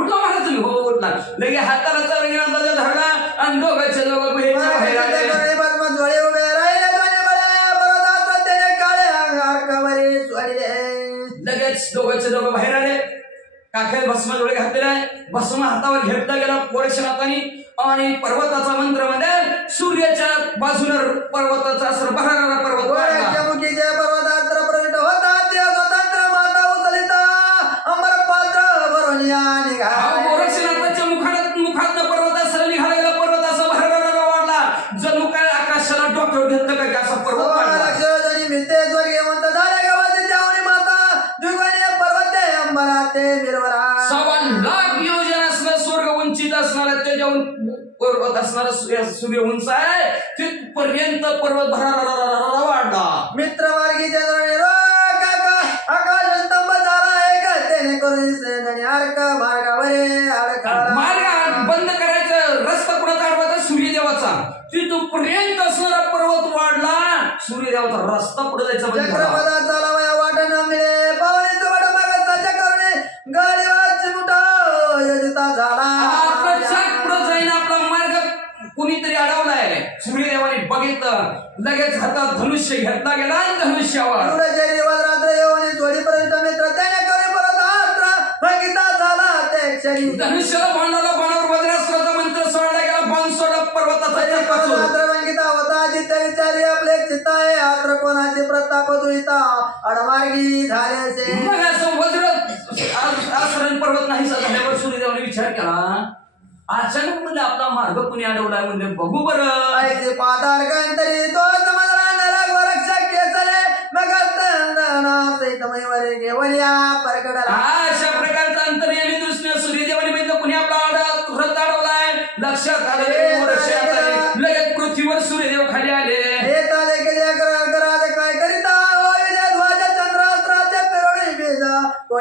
उठला मला तुम्ही. हो उठला. लगे हाताला चौरंगीनाथाचा धरला आणि दोघांच्या दोघं बाहेर आले. लगेच दोघांचे दोघं बाहेर आले. काखेत भस्म डोळे घातलेले आहे. भस्म हातावर घेतला गेला गोरक्षनाथांनी आणि पर्वताचा मंत्र म्हणजे सूर्याच्या बाजूला पर्वताचा असर बहारा पर्वत गोरक्षनाथाच्या मुखात पर्वतासर निघाला गेला. पर्वताचा बहारा वाढला. जणू काय आकाशाला डोक्यावर घेतलं काय असा पर्वत वाढला. सव्वा लाख योजना असणार स्वर्ग उंचीत असणार त्याच्याहून पर्वत असणार सूर्य उंच आहे तिथपर्यंत पर्वत भरारा वाढला. मित्र मार्गीच्या आकाश स्तंभ झाला एक त्याने करून मार्ग बंद करायचं रस्ता कुठं काढवायचा सूर्यदेवाचा. तिथपर्यंत असणारा पर्वत वाढला. सूर्यदेवाचा रस्ता पुढे जायचा बंद झाला. वाटण मिळे पावणे गाडी वाच मोठा झाला. पुढे जाईन आपला मार्ग कुणीतरी अडवलाय. सूर्यदेवाने बघितलं. लगेच हातात धनुष्य घेतला गेला आणि धनुष्यावर रात्र येऊन जोडीपर्यंत मित्र त्याने करे परत झाला. त्या धनुष्याला बाणाला बाणावर वज्रास्त्राचा मंत्र सोडला गेला. बाण सोडला पर्वताचा रंगिता होता. आदित्य विचारी आपले चित्त आहे. आत्र कोणाचे प्रताप दुहिता अडमार्गी झाले. मग असं वज्र आसरण पर्वत नाही झाल्यावर सूर्यदेवाने विचार केला. अचानक म्हणजे आपला मार्ग कुणी अडवलाय म्हणजे बघू बरं. ऐसे पातार गंतरी तो समजला नरक वरक्षक केसले मग अशा प्रकारचा अंतर्यामी दृष्टीने सूर्यदेवाने बघितलं कुणी आपला रथ अडवलाय. लक्षात आले. लगेच पृथ्वीवर सूर्यदेव खाली आले. काय करीता चंद्रास्त्राचे पेरणी बीज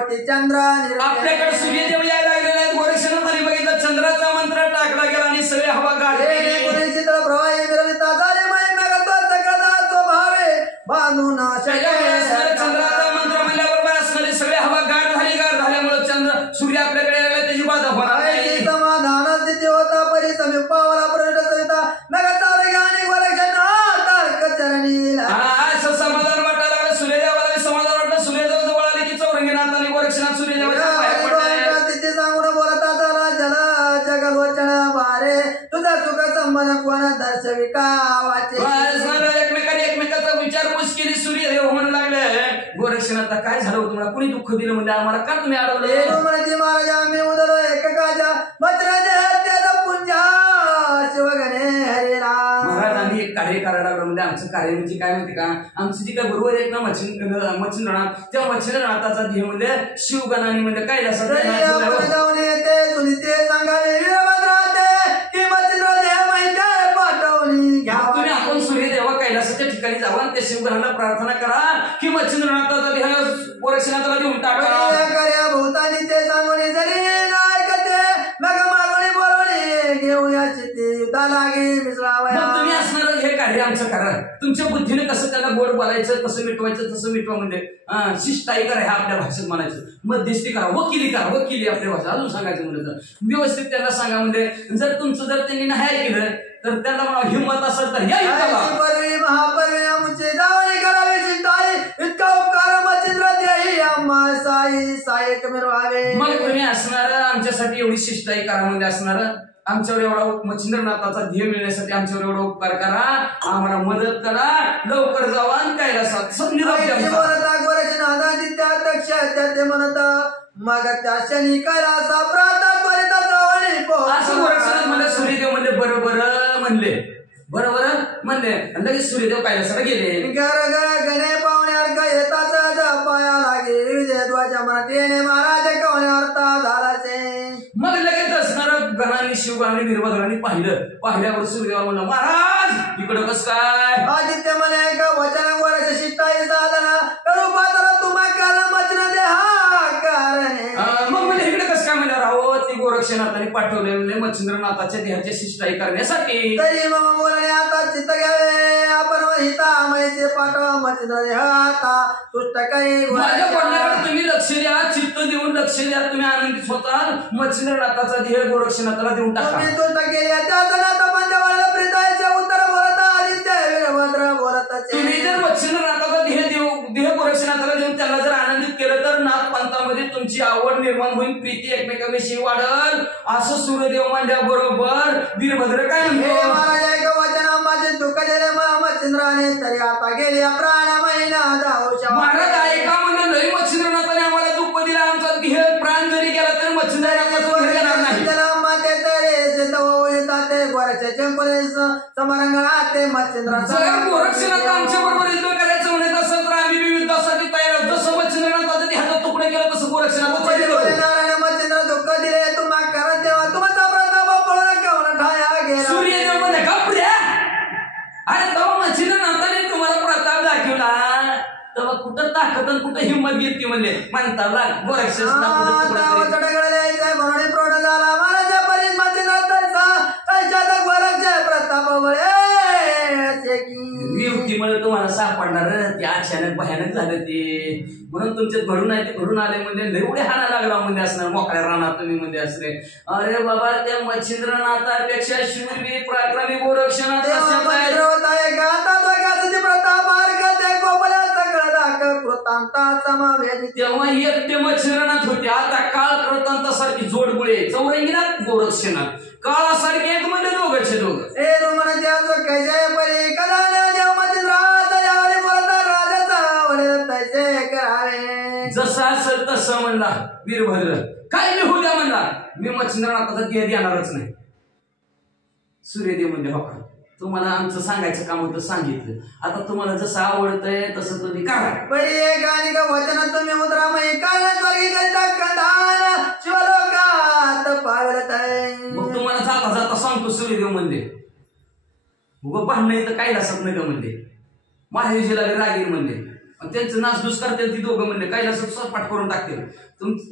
कोटी चंद्र आपल्याकडे सूर्यदेव यायला लागलेले आहेत. गोरक्षनाथाने बघितलं चंद्राचा मंत्र टाकला गेला आणि सगळे हवा गाठ गेली. चित्र प्रवाही मिळविता झाले माई मेघतो सकळदा स्वभावे बांधून चंद्राचा मंत्र म्हणल्याबरोबर असणारी सगळे हवा गाठ झाल्यामुळे चंद्र सूर्य आपल्याकडे आलेला त्याची बाधा होणार नाही. समाधान स्थिती होता परिसमीप पावला प्रविष्ट सविता मेघतावर गाणी गोरक्षनाथ तारक चरणी असं समाधान वाटायला लागलं. सूर्यदेवाला समाधान वाटलं. सूर्यदेव जवळ आले की चौरंगीनाथ आणि गोरक्षनाथ सूर्यदेवाच्या पाया पडले. तिथे सांगून बोलता जला जल जगवचन बारे तुझा सुख संबंध कोण दर्शविका वाचे. एकमेकाचा विचारपूस केली. सूर्यदेव म्हणू लागले गोरक्षनाथ काय झालं होतं मला कुणी दुःख दिलं म्हणजे आम्हाला का तुम्ही अडवले. महाराजा मी उदलो एककाच्या मत्राच्या हत्याचा पुंजा शिवगणे हरेला. महाराजांनी एक कार्य करायला लागलं. म्हणजे आमचं कार्य म्हणजे काय माहिती का आमचं जे काय बरोबर आहेत ना मच्छिंद्रनाथ त्या मच्छिंद्रनाथाचा ध्येय म्हणजे शिवगणाने म्हणजे काय जाऊन येते सुनीते सांगावे वीरभद्राते की मच्छिंद्र देह माहिती पाठवणी घ्या. तुम्ही आपण सूर्यदेवा कैलासाच्या ठिकाणी जावा त्या शिवगणाला प्रार्थना करा की मच्छिंद्रनाथाचा देह गोरक्षनाथाला देऊन टाका. भूतानी ते सांगून जरी ऐकते मग मागणी बोलवणी घेऊया चित्ती युद्धा लागे मिसळावया. तुम्ही असणार हे कार्य आमचं करा. तुमच्या बुद्धीने कसं त्याला गोड बोलायचं कसं मिटवायचं तसं मिटवा. म्हणजे शिष्टाई करा ह्या आपल्या भाषेत म्हणायचं. मध्यस्थी करा वकिली आपल्या भाषा अजून सांगायचं म्हणजे तर व्यवस्थित त्यांना सांगा. म्हणजे जर तुमचं जर त्यांनी नाही ऐकलं तर त्यांना मला हिंमत असेल तर या पर्वी महापर्वी आमचे दावणी करावे शिष्टाई इतका उपकार मच्छिंद्र देही आम्हा साई सायक मिरवावे. मग तुम्ही असणार आमच्यासाठी एवढी शिष्टाई करा. म्हणजे असणार आमच्यावर एवढा मच्छिंद्रनाथाचा ध्येय मिळण्यासाठी आमच्यावर एवढा उपकार करा. आम्हाला मदत करा. लवकर जावा कैलासात ते म्हणत मग त्या शनी कैलासा प्राता त्वरित असं गोरक्षनाथ म्हणजे सूर्यदेव म्हणजे बरोबर म्हणले लगेच सूर्यदेव कैलासाला गेले. गणे पाहुण्यावर येतात पाया लागे विजयध्वजा मनात येणे महाराज कवण्यावर झालाचे. मग लगेच असणार गणांनी शिवगणांनी वीरभद्रांनी पाहिल्यावर सूर्यदेवाला म्हणलं महाराज इकडं कस काय. आदित्य म्हणे का वचन गोराच्या शिष्टाई साधना रूपाला तुम्हा कारण वचन दे हा कारण. मग म्हणजे इकडे कसं काय म्हणलं राहो ती गोरक्षनाथाने पाठवले म्हणजे मच्छिंद्रनाथाच्या देहाची शिष्टाई करण्यासाठी. तरी मग बोलणे आता चित्त घ्यावे आपण हिता मैसे पाठवा मच्छिंद्र देह आता तुष्ट काही माझ्या बोलण्याकडे तुम्ही लक्ष द्या. चित्त देऊन लक्ष द्या. तुम्ही आनंदित होताल. मच्छिंद्रनाथाचा देह गोरक्षनाथाला देऊन टाका. तुम्ही तुष्ट केल्या त्या पंचवाला प्रीताचे उत्तर बोलत आदित्य वीरभद्र बोलत. तुम्ही जर मच्छिंद्रनाथाचा देह गोरक्षनाथाला देऊन त्याला जर आनंदित केलं तर नाथ पंथामध्ये तुमची आवड निर्माण होईल. प्रीती एकमेकांविषयी वाढल. असं सूर्यदेव म्हणल्याबरोबर वीरभद्र काय म्हणतो महाराज वचना माझे दुःख दिले मच्छिंद्राने तरी आता गेली प्राण महिना दावशा. महाराज ऐका म्हणजे लई मच्छिंद्रनाथाने आम्हाला दुःख दिलं. आमचा देह प्राण जरी गेला तर मच्छिंद्रनाथाचा देह येणार नाही. माते तरे येतात गोरक्षाचे समरंगणात ते मच्छिंद्र. जर गोरक्षनाथ आमच्या बरोबर युद्ध करायचं म्हणत असेल तर आम्ही युद्धासाठी तयार आहोत. जसं मच्छिंद्रनाथाचं देहाचा तुकडे केलं तसं गोरक्षनाथ मच्छिंद्र दुःख दिले तुम्हा करत तेव्हा तुमचा प्रताप पळून केवळ ठाया गेला. सूर्यदेव म्हणजे गप्र्या. अरे तेव्हा मच्छिंद्रनाथाने तुम्हाला प्रताप दाखवला तेव्हा कुठं ताकद कुठं हिंमत घेतली म्हणजे म्हणता गोरक्षनाथ प्रौढ झाला महाराजा परीस प्रताप युक्तीमुळे तुम्हाला सापडणार ते अचानक भयानक झालं ते. म्हणून तुमच्यात घडून आहे ते घडून आले म्हणजे एवढे हाना लागला म्हणजे असणार मोकळ्या राहणार तुम्ही म्हणजे असले. अरे बाबा त्या मच्छिंद्रनाथापेक्षा शूरवीर पराक्रमी गोरक्षनाथ तेव्हा एकटे मच्छिंद्रनाथ होते. आता काळ कृतांतासारखी जोडगुळे चौरंगीनाथ गोरक्षनाथ काळासारखे एक म्हणजे दोघंचे दोघं. जसं असेल तसं म्हणला वीरभद्र. काय मी होऊ द्या म्हणला. मी मच्छिंद्रनाथाचा देह देणारच नाही. सूर्यदेव म्हणजे हो का तुम्हाला आमचं सांगायचं काम होतं सांगितलं. आता तुम्हाला जसं आवडतंय तसं तुम्ही करा. वचन तुम्ही मुद्रामयी शिवलोकात पावलत. मग तुम्हाला जाता जाता सांगतो सूर्यदेव म्हणले भांडण तर काही असत नाही का म्हणले. महादेवजीला रागीर म्हणले त्यांचं नासधूस करते ती दोघं म्हणले कैलासात सपाट करून टाकते.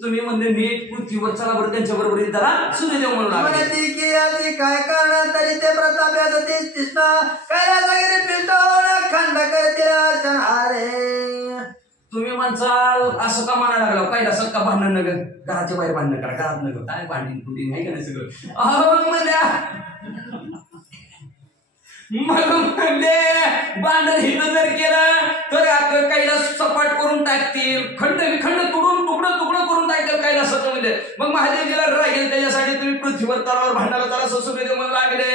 तुम्ही म्हणले नीट पृथ्वीवर चला बरं त्यांच्या बरोबर त्याला सूर्यदेव म्हणू लागले. काय करणार तरी ते प्रताप्याचं तेच कृष्ण कैलासगिरी पिंटवून खंड करतील अरे. तुम्ही म्हणसाल असं का म्हणायला लागला कैलासात का भांडण नगर घराच्या बाहेर भांडण करा घरात नगर काय भांडण कुठे नाही का सगळं अहो म्हणल्या मग म्हणले भांडण हिथं जर केलं तर आता कैलास सपाट करून टाकतील खंड विखंड तुडून तुकडं तुकडं करून टाकतील कैलासाचं म्हणजे. मग महादेवजीला रागेल त्याच्यासाठी तुम्ही पृथ्वीवर तलावर भांडायला त्याला सूर्यदेव म्हणू लागले.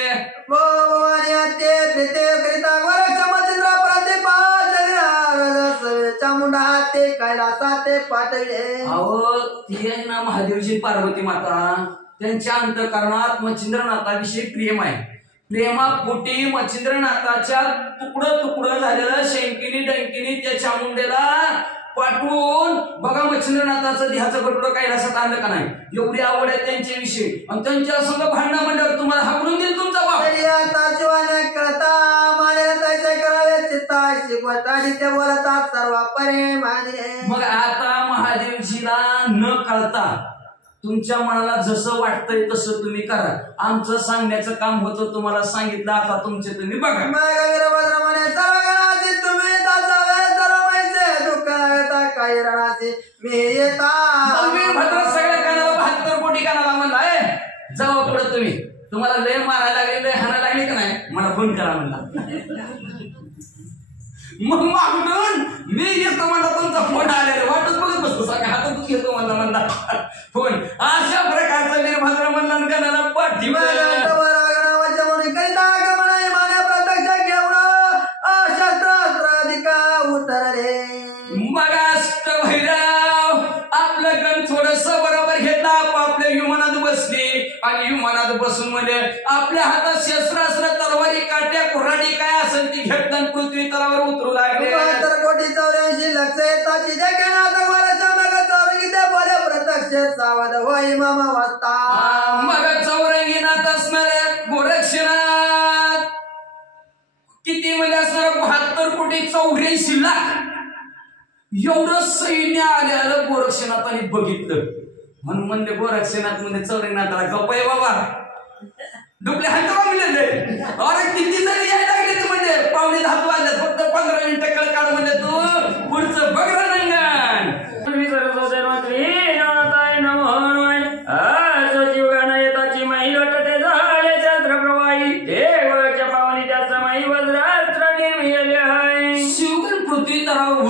चामुंडा ते कैलासात पाठवले. अहो ती आहे ना महादेवजी पार्वती माता त्यांच्या अंतःकरणात मच्छिंद्रनाथाविषयी प्रेम आहे. प्रेमापोटी मच्छिंद्रनाथाच्या तुकडं तुकडं झालेलं शेंकिनी डंकिनी त्या चामुंडेला पाठवून बघा मच्छिंद्रनाथाचं देहाचं गटुडं कैलासात आणलं का नाही. एवढी आवड आहे त्यांच्याविषयी आणि त्यांच्या संग भांडणं म्हणल्यावर तुम्हाला हाकलून देईल तुमचा बाप. आता जीवाने कळता माने तसे करावे चित्ता शिकवत आणि ते बोलतात सर्व प्रेमाने. मग आता महादेवजीला न कळता तुमच्या मनाला जसं वाटतंय तसं तुम्ही करा. आमचं सांगण्याचं काम होतं तुम्हाला सांगितलं आता तुमचे तुम्ही बघा. तुम्ही दुःख काही रणाचे मी येता सगळ्या कानाला 72 कोटी कानाला म्हणला जावा पुढे तुम्ही. तुम्हाला लय मारायला लागले लय हाणायला लागले का नाही मला फोन करा म्हणला. मग मागून मी येतो म्हणला तुमचा फोन आलेला वाटत बघत बसतो सगळ्या हातातून घेतो म्हणला फोन. अशा प्रकारचा वीरभद्र म्हणला कानाला पाठीवर मगाष्ट भैरव आपलं गण थोडस बरोबर घेतला आपल्या विमानात बसली आणि विमानात बसून म्हणजे आपल्या हातात शस्त्र असलं तलवारी काट्या कुऱ्हाडी काय असेल ती घेतलं पृथ्वी तलावर उतरू लागले. 1,84 लक्ष येताची प्रत्यक्ष सावध होई मामा वाजता. मग चौरंगीनाथ असणारे गोरक्षनाथ किती म्हणजे असणार 72 कोटी 84 लाख एवढं सैन्य आल्यानं गोरक्षनाथाने बघितलं. म्हणून म्हणले गोरक्षनाथ म्हणजे चौरंगीनाथाला गप्पा बाबा डुबले हात म्हणले अरे किती जरी यायला लागले ते म्हणजे 9:30 वाजले फक्त 15 मिनिटं कळ काढ म्हणजे तू पुढचं बघ रंगण. शिवगण पृथ्वी तरावर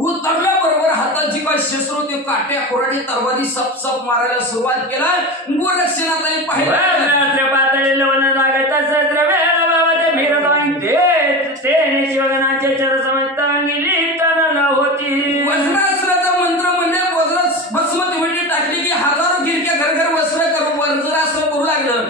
उतरल्याबरोबर हातात जी काही शस्त्र होते काट्या कोराडी तरवारी सप सप मारायला सुरुवात केला. गोरक्षनाथाने पाहिलं वज्रास्त्राचा मंत्र म्हणजे वज्र भस्मती म्हणजे टाकली की हजारो गिरक्या घर घर वस्त्र करून वज्रास्त्र करू लागलं.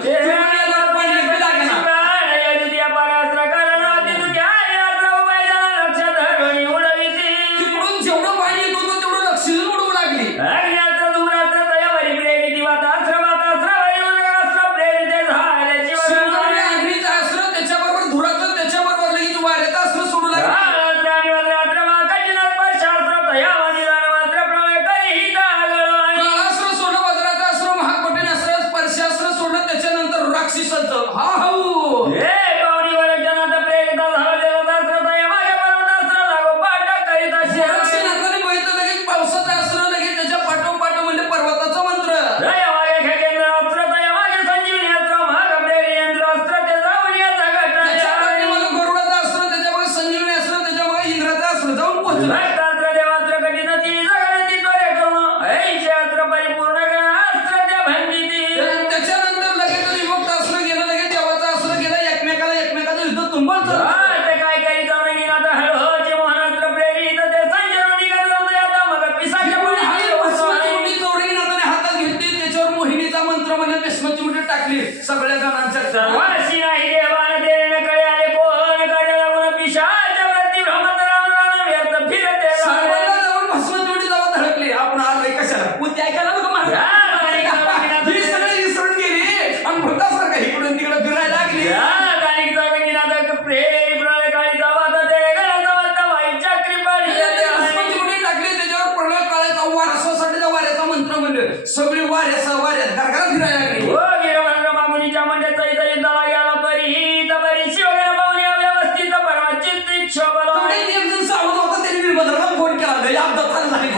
सगळ्या जणांच्या भस्मचोडी जाऊन धडकले. आपण आज कशाला पुती ऐकायला नको माझ्या सगळी विसरून गेली आणि भक्तासारखा इकडून तिकडे फिरायला लागली. प्रेम मंत्र म्हणलं सगळी वाऱ्यात गारगार फिरायला लागली. हो वीरभद्र मागुनीच्या मंडळाचा इथं युद्धाला गेला तरी बरीचशी वगैरे पाहुणे व्यवस्थित परमाचित क्षोभला एक जण सावध होता त्यांनी वीरभद्राला फोन केला लय अपघात झाला झाली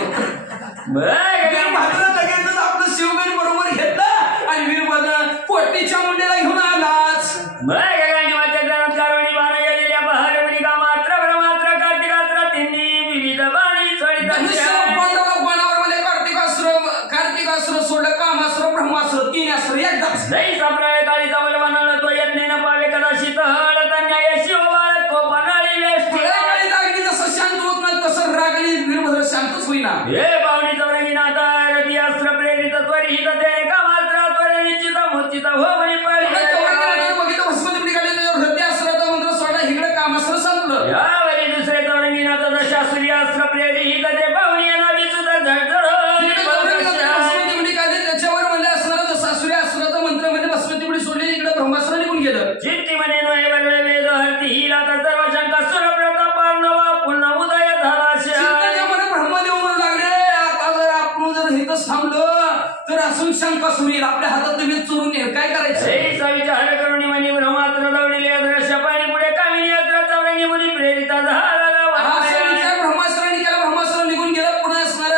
वीरभद्र लगेचच आपलं शिवगण बरोबर घेतलं आणि वीरभद्र पोटीच्या मुंडेला घेऊन आलाच. कार्तिकास्त्र सोडलं कामास्त्र ब्रह्मास्त्र 3 अस्त्र एकदाच जय साप्रय काळी तवल बनाला तो यज्ञेन पावे कदाचित हळतन्याय शिवबाळ तो बनाळी वेष्टी काळी लागली जसं शांत होत नाही तसं रागणी वीरभद्र शांतच होईना. हे पावणी चौरंगी नाथा रती अस्त्र प्रेरित त्वरित ते कामास्त्र त्वर निश्चित मोचित हो म्हणे बघितलं भस्मती काढले हृदय अस्त्राचा मंत्र सोडा इकडे कामास्त्र संपलं. यावरी दुसरे चौरंगी नाथा दशा सूर्यास्त्र प्रेरित ते पावणी नावी सुद्धा झडझड त्याच्यावर म्हणजे असणारा जसा सूर्यास्त्राचा मंत्र म्हणजे भस्मती पुढे सोडली इकडे ब्रह्मास्त्र निघून गेलं. चित्ती म्हणे नोहे बरळे वेद हरती हिला तर सर्व शंका सूर्यप्रताप नवा पुन्हा उदय झाला ब्रह्मदेव म्हणू लागले आता जर आपण जर इथं थांबलं तर असून शंका सुरू आपल्या हातात तुम्ही चोरून येईल काय करायचं. विचार करून म्हणे ब्रह्मास्त्र दौडले दृश्य पाणी पुढे कामिनी अस्त्र चौरंगी मुली प्रेरित ब्रह्मास्त्राने केला ब्रह्मास्त्र निघून गेलं पुन्हा असणार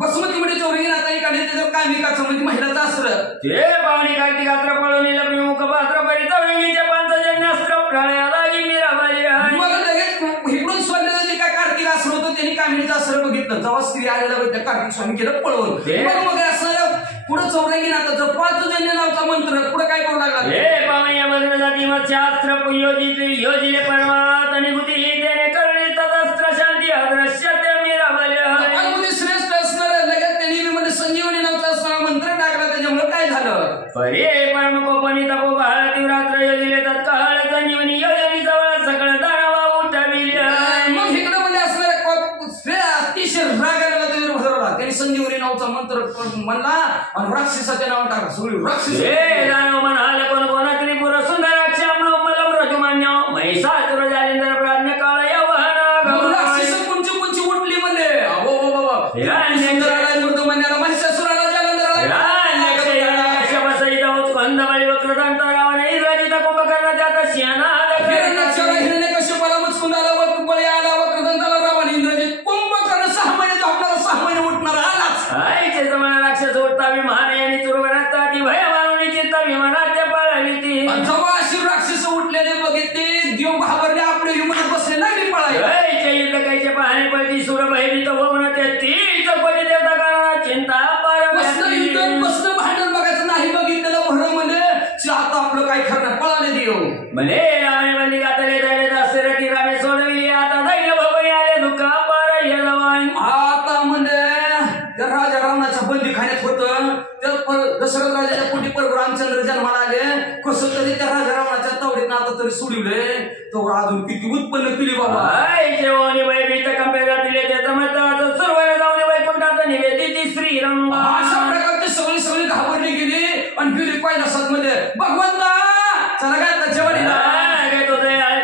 बसमती मध्ये चौरंगी नातानी काढले त्याच्यावर काय मिकाचं म्हणजे महिलाचं अस्त्र ते पावणी कार्तिकास्त्र पळून येईल प्रमुख पात्र परी चौरंगीचे पांचजन्यास्त्र प्रळयाला मिराबाली मग लगेच इकडून सोडलेलं जे काय कार्तिक अस्त्र होतं त्यांनी कामिनीचं अस्त्र बघितलं जेव्हा स्त्री आलेला त्या कार्तिक स्वामी केलं पळवून मग असं पुढे चौरंगी नाताचं पांचजन्य नावचा मंत्र पुढे काय करू लागला. हे पावणी मग्न जाती मत्स्यास्त्र योजिले परमात आणि बुद्धी त्याने करणे तदस्त्र शांती अदृश्य ते मिराबाली श्रेष्ठ असणार लगेच त्यांनी म्हणजे संजीवनी नावचा असणारा मंत्र टाकला त्याच्यामुळे काय झालं. परे परम कोपनी तपो बहाळ तीव्रात्र योजिले तत्काळ संजीवनी योजनी जवळ सगळं दानवा उठविले. मग इकडे म्हणजे असणारा अतिशय राग आलेला वीरभद्राला त्यांनी संजीवनी नावचा मंत्र म्हणला आणि राक्षसाचे नाव टाकलं सगळी राक्षस दानव म्हणाल कोण कोणा त्रिपुर सुंदराक्ष मला मृत्युमान्य महिषासुर जालिंदर प्राज्ञ काळ यवहन राक्षस कुंची उठली म्हणले अहो बाबा मृत्युमान्याला महिषासुराला जालिंदराला कंदबळी वक्रदंत रावण इंद्रजित कुंभकर्णाच्या तस्याना कश्यपाला मुचकुंदाला बळी आला वक्रदंताला रावण इंद्रजित कुंभकर्ण 6 महिने झोपणारा 6 महिने उठणारा आलाच. आईचे जमाना राक्षस उठता विमान आणि तुरुवरात ती भय मानवणी चित्त विमानाच्या पळाली ती जेव्हा अशी राक्षस उठलेले बघितले देव घाबरले आपले विमान बसले नाही पळायचे युद्ध कायचे पाहणे पळती सुर भयभीत हो म्हणते ती चौपटी देवता कारणा चिंता बसलं भांडण बघायचं नाही बघितलेलं भर म्हणजे आता आपलं काय खरं पळाले देव म्हणे रामे बंदी गातले दैने दासे रटी रामे सोडविली आता दैन्य भवनी आले दुःखा पार येलवान. आता म्हणजे त्या राजा रावणाच्या बंदीखान्यात होतं त्या दशरथ राजाच्या पोटी पर रामचंद्र जन्माला आले कसं तरी त्या राजा रावणाच्या तावडीत आता तरी सोडवले तो अजून किती उत्पन्न केली बाबा. जेवणी वैभीत कंपेरा दिले त्याचं म्हणतात सर्व जाऊन वैकुंठात निवेदित श्रीरंग अशा प्रकारचे सगळी घाबरली गेली आणि गेली पहिल्या मध्ये भगवंता चला काय त्याच्यावर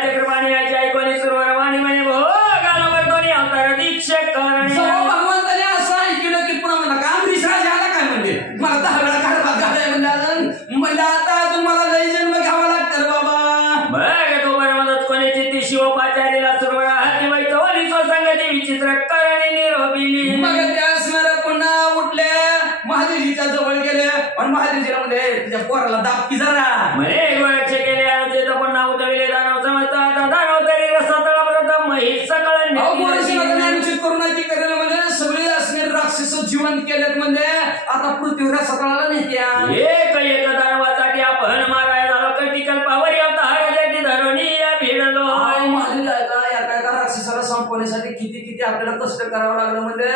चक्रपाणी याची ऐकून सुरवाणी म्हणे भो गालावर दोन्ही अवतार दीक्षे करणे भगवंताने असं ऐकलं की पुन्हा म्हणला का अमरीश राजा आला काय म्हणजे मला 10 वेळा घालवात घालाय म्हणलं आता अजून मला लय जन्म घ्यावा लागतं बाबा. बघ तो बरं म्हणत कोणी ती शिवोपाचार्याला सुरवळा हाती वैतो आणि स्वसंगती विचित्र करणे निरोपिली. मग त्या असणाऱ्या पुन्हा उठले महादेवीच्या जवळ गेले आणि महादेवीला म्हणजे तुझ्या पोराला दाबकी जरा म्हणे गोरक्षे केले आमचे तर पुन्हा उतरले दानव समजता आता दानव तरी रस्ता तळापर्यंत महिष सकाळ करून म्हणजे सगळे असणे राक्षस जिवंत केलेत म्हणजे आता पृथ्वीला सकाळला नेत्या एक दानवासाठी आपण मारायला झालो कल्पावर येऊन धरणी भिडलो. राक्षसाला संपवण्यासाठी किती आपल्याला कष्ट करावं लागलं म्हणजे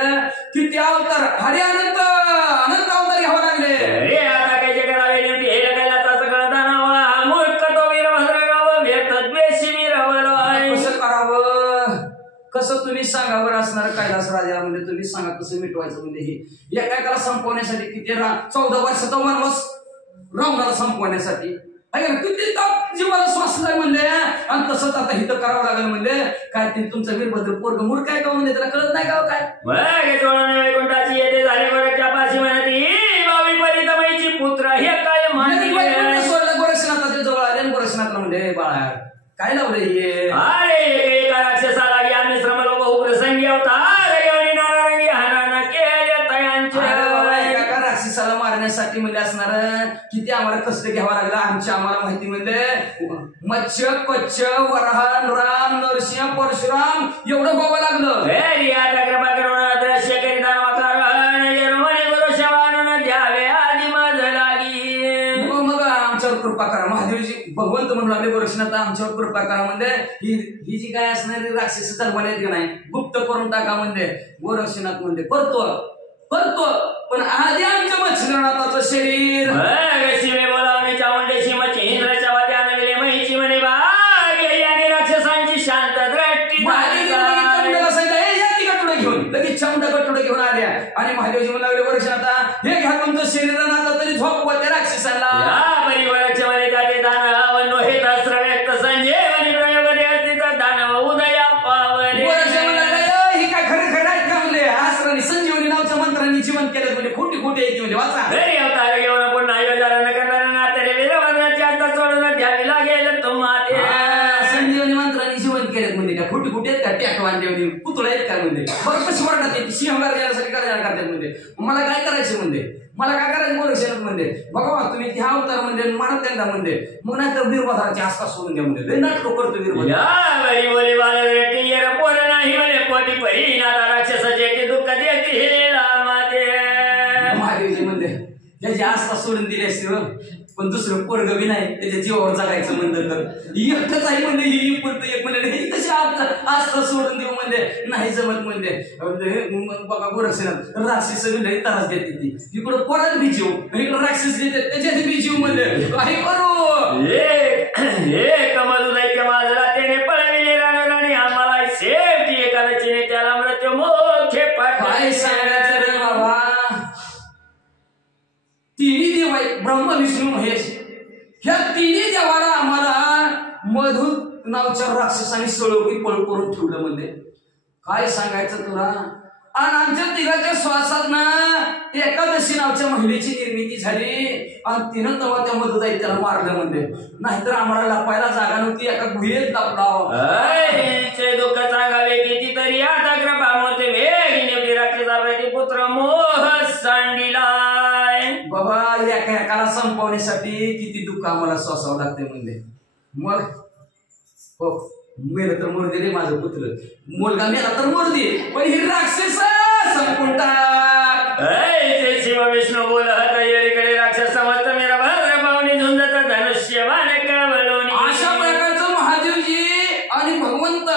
किती अवतार हरी अनंत अवतार घ्यावं लागले. अरे आता काय करावे नेमकी हे लगायला सगळं दानवा मूर्ख तो वीरभद्रराव व्यर्थ द्वेषी वीरवलो कसं करावं कसं तुम्ही सांगा बरं असणार कैलास राजा म्हणजे तुम्ही सांगा कसं मिटवायचं म्हणजे हे एकाला संपवण्यासाठी किती 14 वर्षाचा वनवास रावणाला संपवण्यासाठी किती जीवाला श्वास नाही म्हणले आणि तसंच आता हिथं करावं लागेल म्हणजे काय ते तुमचं वीरभद्र पोरग मूर्ख काय का म्हणजे त्याला कळत नाही का काय वैकुंठाची येते झाली बरं पाशी मारण्यासाठी म्हणजे असणार किती आम्हाला कष्ट घ्यावं लागलं आमची आम्हाला माहिती म्हणजे मत्स्य कच्छ वराह राम नरसिंह परशुराम एवढं बाबा लागलं. आता कृपा करून दृश्य करीत द्यावे आधी माझ लागी. मग आमच्यावर कृपा करा महादेवजी भगवंत म्हणून लागले गोरक्षनाथ आमच्यावर कृपा करा म्हणजे ही जी काय असणारी राक्षस जन्माला येत नाही गुप्त करून टाका म्हणजे गोरक्षनाथ म्हणजे करतो पण आधी आमच्या मच्छिंद्रनाथाचं शरीर शिवे बोलावणे चामुंडेशी मच्छी इंद्राच्या वाद्या आणलेले महिची म्हणे बाग आणि राक्षसांची शांत दृष्टी घेऊन लगेच चामुंडा कटोडं घेऊन आल्या आणि महादेवजी म्हणून लागले गोरक्षनाथा हे घ्या तुमचं शरीर नाथा तरी झोपवा त्या राक्षसाला परिवाराच्या मध्ये जाते दानव नोहे अस्त्र व्यक्त संजीवनी प्रयोग असते तर दानव उदया पावले. ही काय खरं खरं आहेत का म्हणले आसराने संजीवनी नावच्या मंत्रांनी जीवन केलं म्हणजे खोटी खोटी आहे म्हणजे वाचा घरी अवतार घेऊन पुन्हा योजना करणार नात्याने वीरभद्राची आता सोडून द्यावी लागेल तुम्हाला. संजीवनी मंत्रांनी जीवन केलं म्हणजे काय खोटी खोटी आहेत का टॅटवान देवनी पुतळा आहेत का म्हणजे बरं कशी वाटत येते सिंहगार देण्यासाठी करायला करतात म्हणजे मला काय करायचं म्हणजे मला काय करायचं गोरक्षनाथ म्हणजे बघा तुम्ही घ्या अवतार म्हणजे मला त्यांना म्हणजे मग नाही तर वीरभद्राची आसपास सोडून द्या म्हणजे नाटक करतो पोर नाही म्हणे पोटी परिणाता राक्षसाचे दुःख देते महादेवजी म्हणजे त्याची आसपास सोडून दिली असते पण दुसरं पोरग बी नाही त्याच्या जीवावर जगायचं म्हणलं तर एकच आहे म्हणजे ही पुरतं एक म्हणजे हे कशी आस्था सोडून देऊ म्हणजे नाही जमत म्हणजे बघा गोरक्षनाथ राक्षस सगळी त्रास देते ती इकडं पोरात बी जीव इकडं राक्षस देते त्याच्यात बी जीव म्हणजे काही करू एक मधुदैत्य माझला त्याने पळविले राणी आम्हाला सेफ्टी एकादशीने त्याला मृत्यू मोक्षे काय सांगायचं रे बाबा तिन्ही देव आहेत ब्रह्म विष्णू महेश ह्या तिन्ही देवाला आम्हाला मधु नावच्या राक्षसाने सळोगी पळ करून ठेवलं म्हणजे काय सांगायचं तुला. आणि आमच्या तिघाच्या श्वासात ना एकादशी नावच्या महिलेची निर्मिती झाली आणि तिनं तेव्हा त्या मधुदैत्याला मारलं म्हणजे नाहीतर आम्हाला लपायला जागा नव्हती एका गुहेत लपलाव. दुःख सांगावे किती तरी आता कृपा मोठे वेगिने राक्षसाप्रती पुत्र मोह सांडिला बाबा एकाला संपवण्यासाठी किती दुःख आम्हाला सोसावं लागते म्हणजे मग हो मेलं तर मोर दे रे माझं पुत्र मुलगा मेला तर मोर दे पण ही राक्षस संपून टाक. शिव विष्णू बोलत येरीकडे राक्षस समजत मेरा भद्र पावनी झुंजत धनुष्यवान कवळून अशा प्रकारचं महादेवजी आणि भगवंत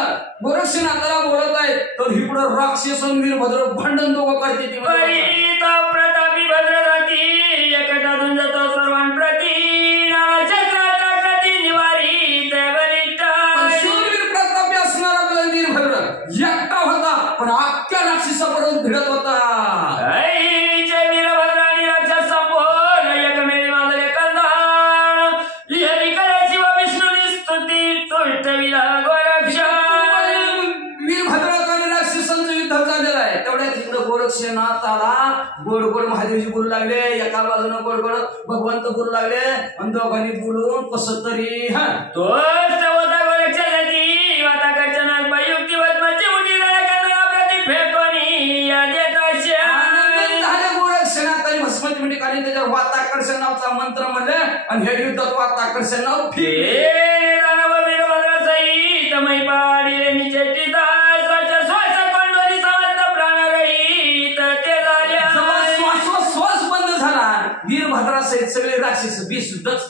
गोरक्षनाथाला बोलत आहेत तर इकडं राक्षस वीरभद्र भांडण दोघं करते प्रतापी भद्र जाती एकटा झुंजत सर्वांप्रती नावाच्या प्रती निवारित शूरवीर प्रतापी असणारा वीरभद्र एकटा होता पण अख्ख्या राक्षसापर्यंत भिडत होता. वीरभद्र आणि राक्षस संपून एकमेळी माजले कंदाळ शिव विष्णूनी स्तुती तुष्टविला वीरभद्राचा आणि राक्षसांचं युद्ध झालेलं आहे तेवढ्याच इकडं गोरक्षनाथाला गोड गोड महादेवजी बोलू लागले एका बाजूनं गोड गोड भगवंत बोलू लागले आणि दोघांनी बोलून कसं तरी तोच होता गोरक्षनाथी वाता करचनाथ युक्ती वत्माची उडी प्रति फेकोनी झाले गोरक्षनाथ आणि भस्मती म्हणजे काढून त्याच्यावर वाताकर्षण नावचा मंत्र म्हणले आणि हे युद्धात वाताकर्षण नाव पाडिले निचेटी श्वास कंडोरी समर्थ प्राण रहित ते श्वास बंद झाला वीरभद्रासहित सगळे राक्षस बेशुद्धच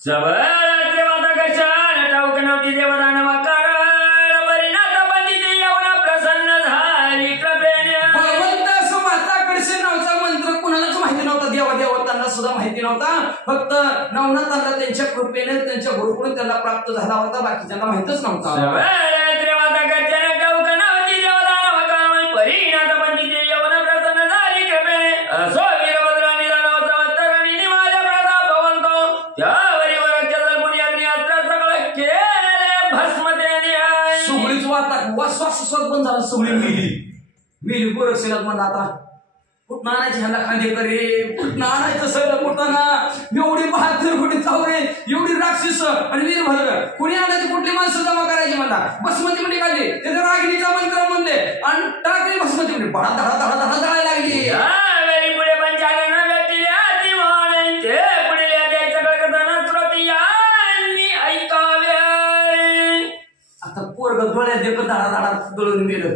जबरात्रे वाताकर्षण ठाऊक नव्हती देवदानवा कारण परिणात पंडित येऊन प्रसन्न झाली कृपेने भगवंत असं वाताकर्षण नावचा मंत्र कुणालाच माहिती नव्हता देवदेवतांना सुद्धा माहिती नव्हता फक्त नवनाथांना त्यांच्या कृपेने त्यांच्या गुरुकडून त्यांना प्राप्त झाला होता बाकीच्यांना माहितच नव्हता. जबरात्रे वाताकर्षण ठाऊक नव्हती देवदानवा कारण परिणात पंडित येऊन प्रसन्न झाली कृपेने असो वीरभद्रांनी दानवाचा वत्तरणी निवाल्या प्रतापवंतो त्यावरी वरच्या गुणी अग्नी अस्त्र सगळं केले भस्मतेने सुगळीच वाता श्वास बंद झाला सुगळी मिली गोरक्षनाथ म्हणला आता कुठं आणायची ह्याला खांदेकर रे कुठं आणायचं सगळं कुठं एवढी बहादूर कुठे चावरे एवढी राक्षस आणि वीरभद्र कुणी आणायची कुठली माणसं जमा करायची म्हणला भस्मती म्हणजे काढली त्याच्यावर अग्नीचा मंत्र म्हणले आणि टाकली भस्मती म्हणजे बडा धडा धडा धडा धडायला लागली पुढे पंचांना व्यक्ती महादेव धडा दळून गेलं.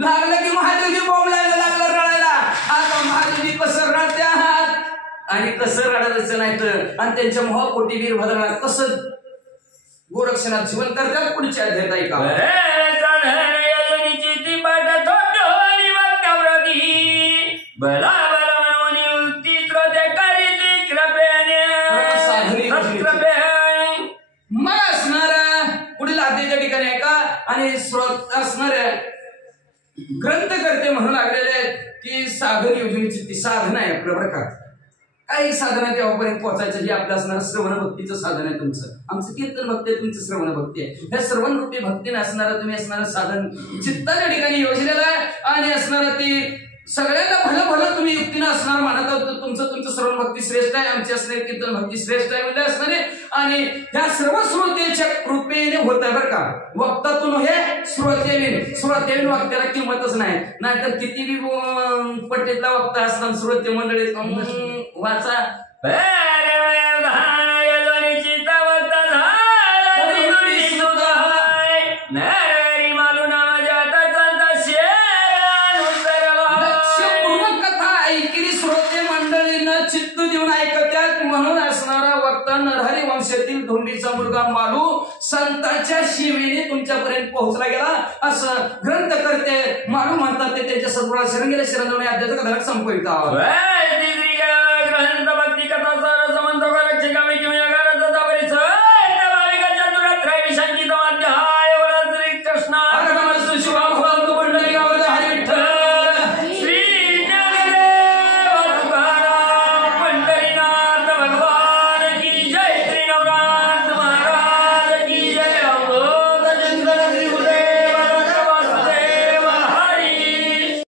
लागलं की महादेवजी बोंबलायला लागलं, रडायला. आता महादेवजी कसं रडत्यात आणि कसं रडायचं नाही तर, आणि त्यांच्या मोहापोटी वीरभद्राला कसं गोरक्षनाथ जीवन करतात. पुढची अध्याय ऐका. मग असणारा पुढील अध्यायाच्या ठिकाणी आहे का, आणि स्रोत असणाऱ्या ग्रंथकर्ते म्हणू लागलेले आहेत की साधन योजनेची ती साधन आहे आपल्या प्रकार. काही साधना देवापर्यंत पोहोचायचं हे आपलं असणारं श्रवण भक्तीचं साधन आहे. तुमचं आमचं कीर्तन भक्ती आहे, तुमचं श्रवण भक्ती आहे. ह्या श्रवण रूपी भक्तीने असणारं तुम्ही असणारं साधन चित्ताच्या ठिकाणी योजलेलं आहे, आणि असणारं ती सगळ्यांना भलं भलं तुम्ही युक्तीनं असणार मानत आहोत. तुमचं श्रवण भक्ती श्रेष्ठ आहे, आमची असणारी कीर्तन भक्ती श्रेष्ठ आहे म्हणजे असणारे, आणि ह्या सर्व श्रोतेच्या कृपेने होत आहे बरं का. वक्तातून हे श्रोतेवीन वक्त्याला किंमतच नाही. नाहीतर किती बी पट्टीतला वक्ता असताना श्रोते मंडळी वाचा चित्त देऊन ऐकत्यात. म्हणून असणारा वक्ता नरहरी वंशातील धोंडीचा मुलगा मालू संतांच्या शिवेने तुमच्यापर्यंत पोहोचला गेला असं ग्रंथ करते. मालू म्हणतात ते त्यांच्या सद्गुणाला शरण गेले, शरण जाऊन अध्यात्मिक धडक संपवितात.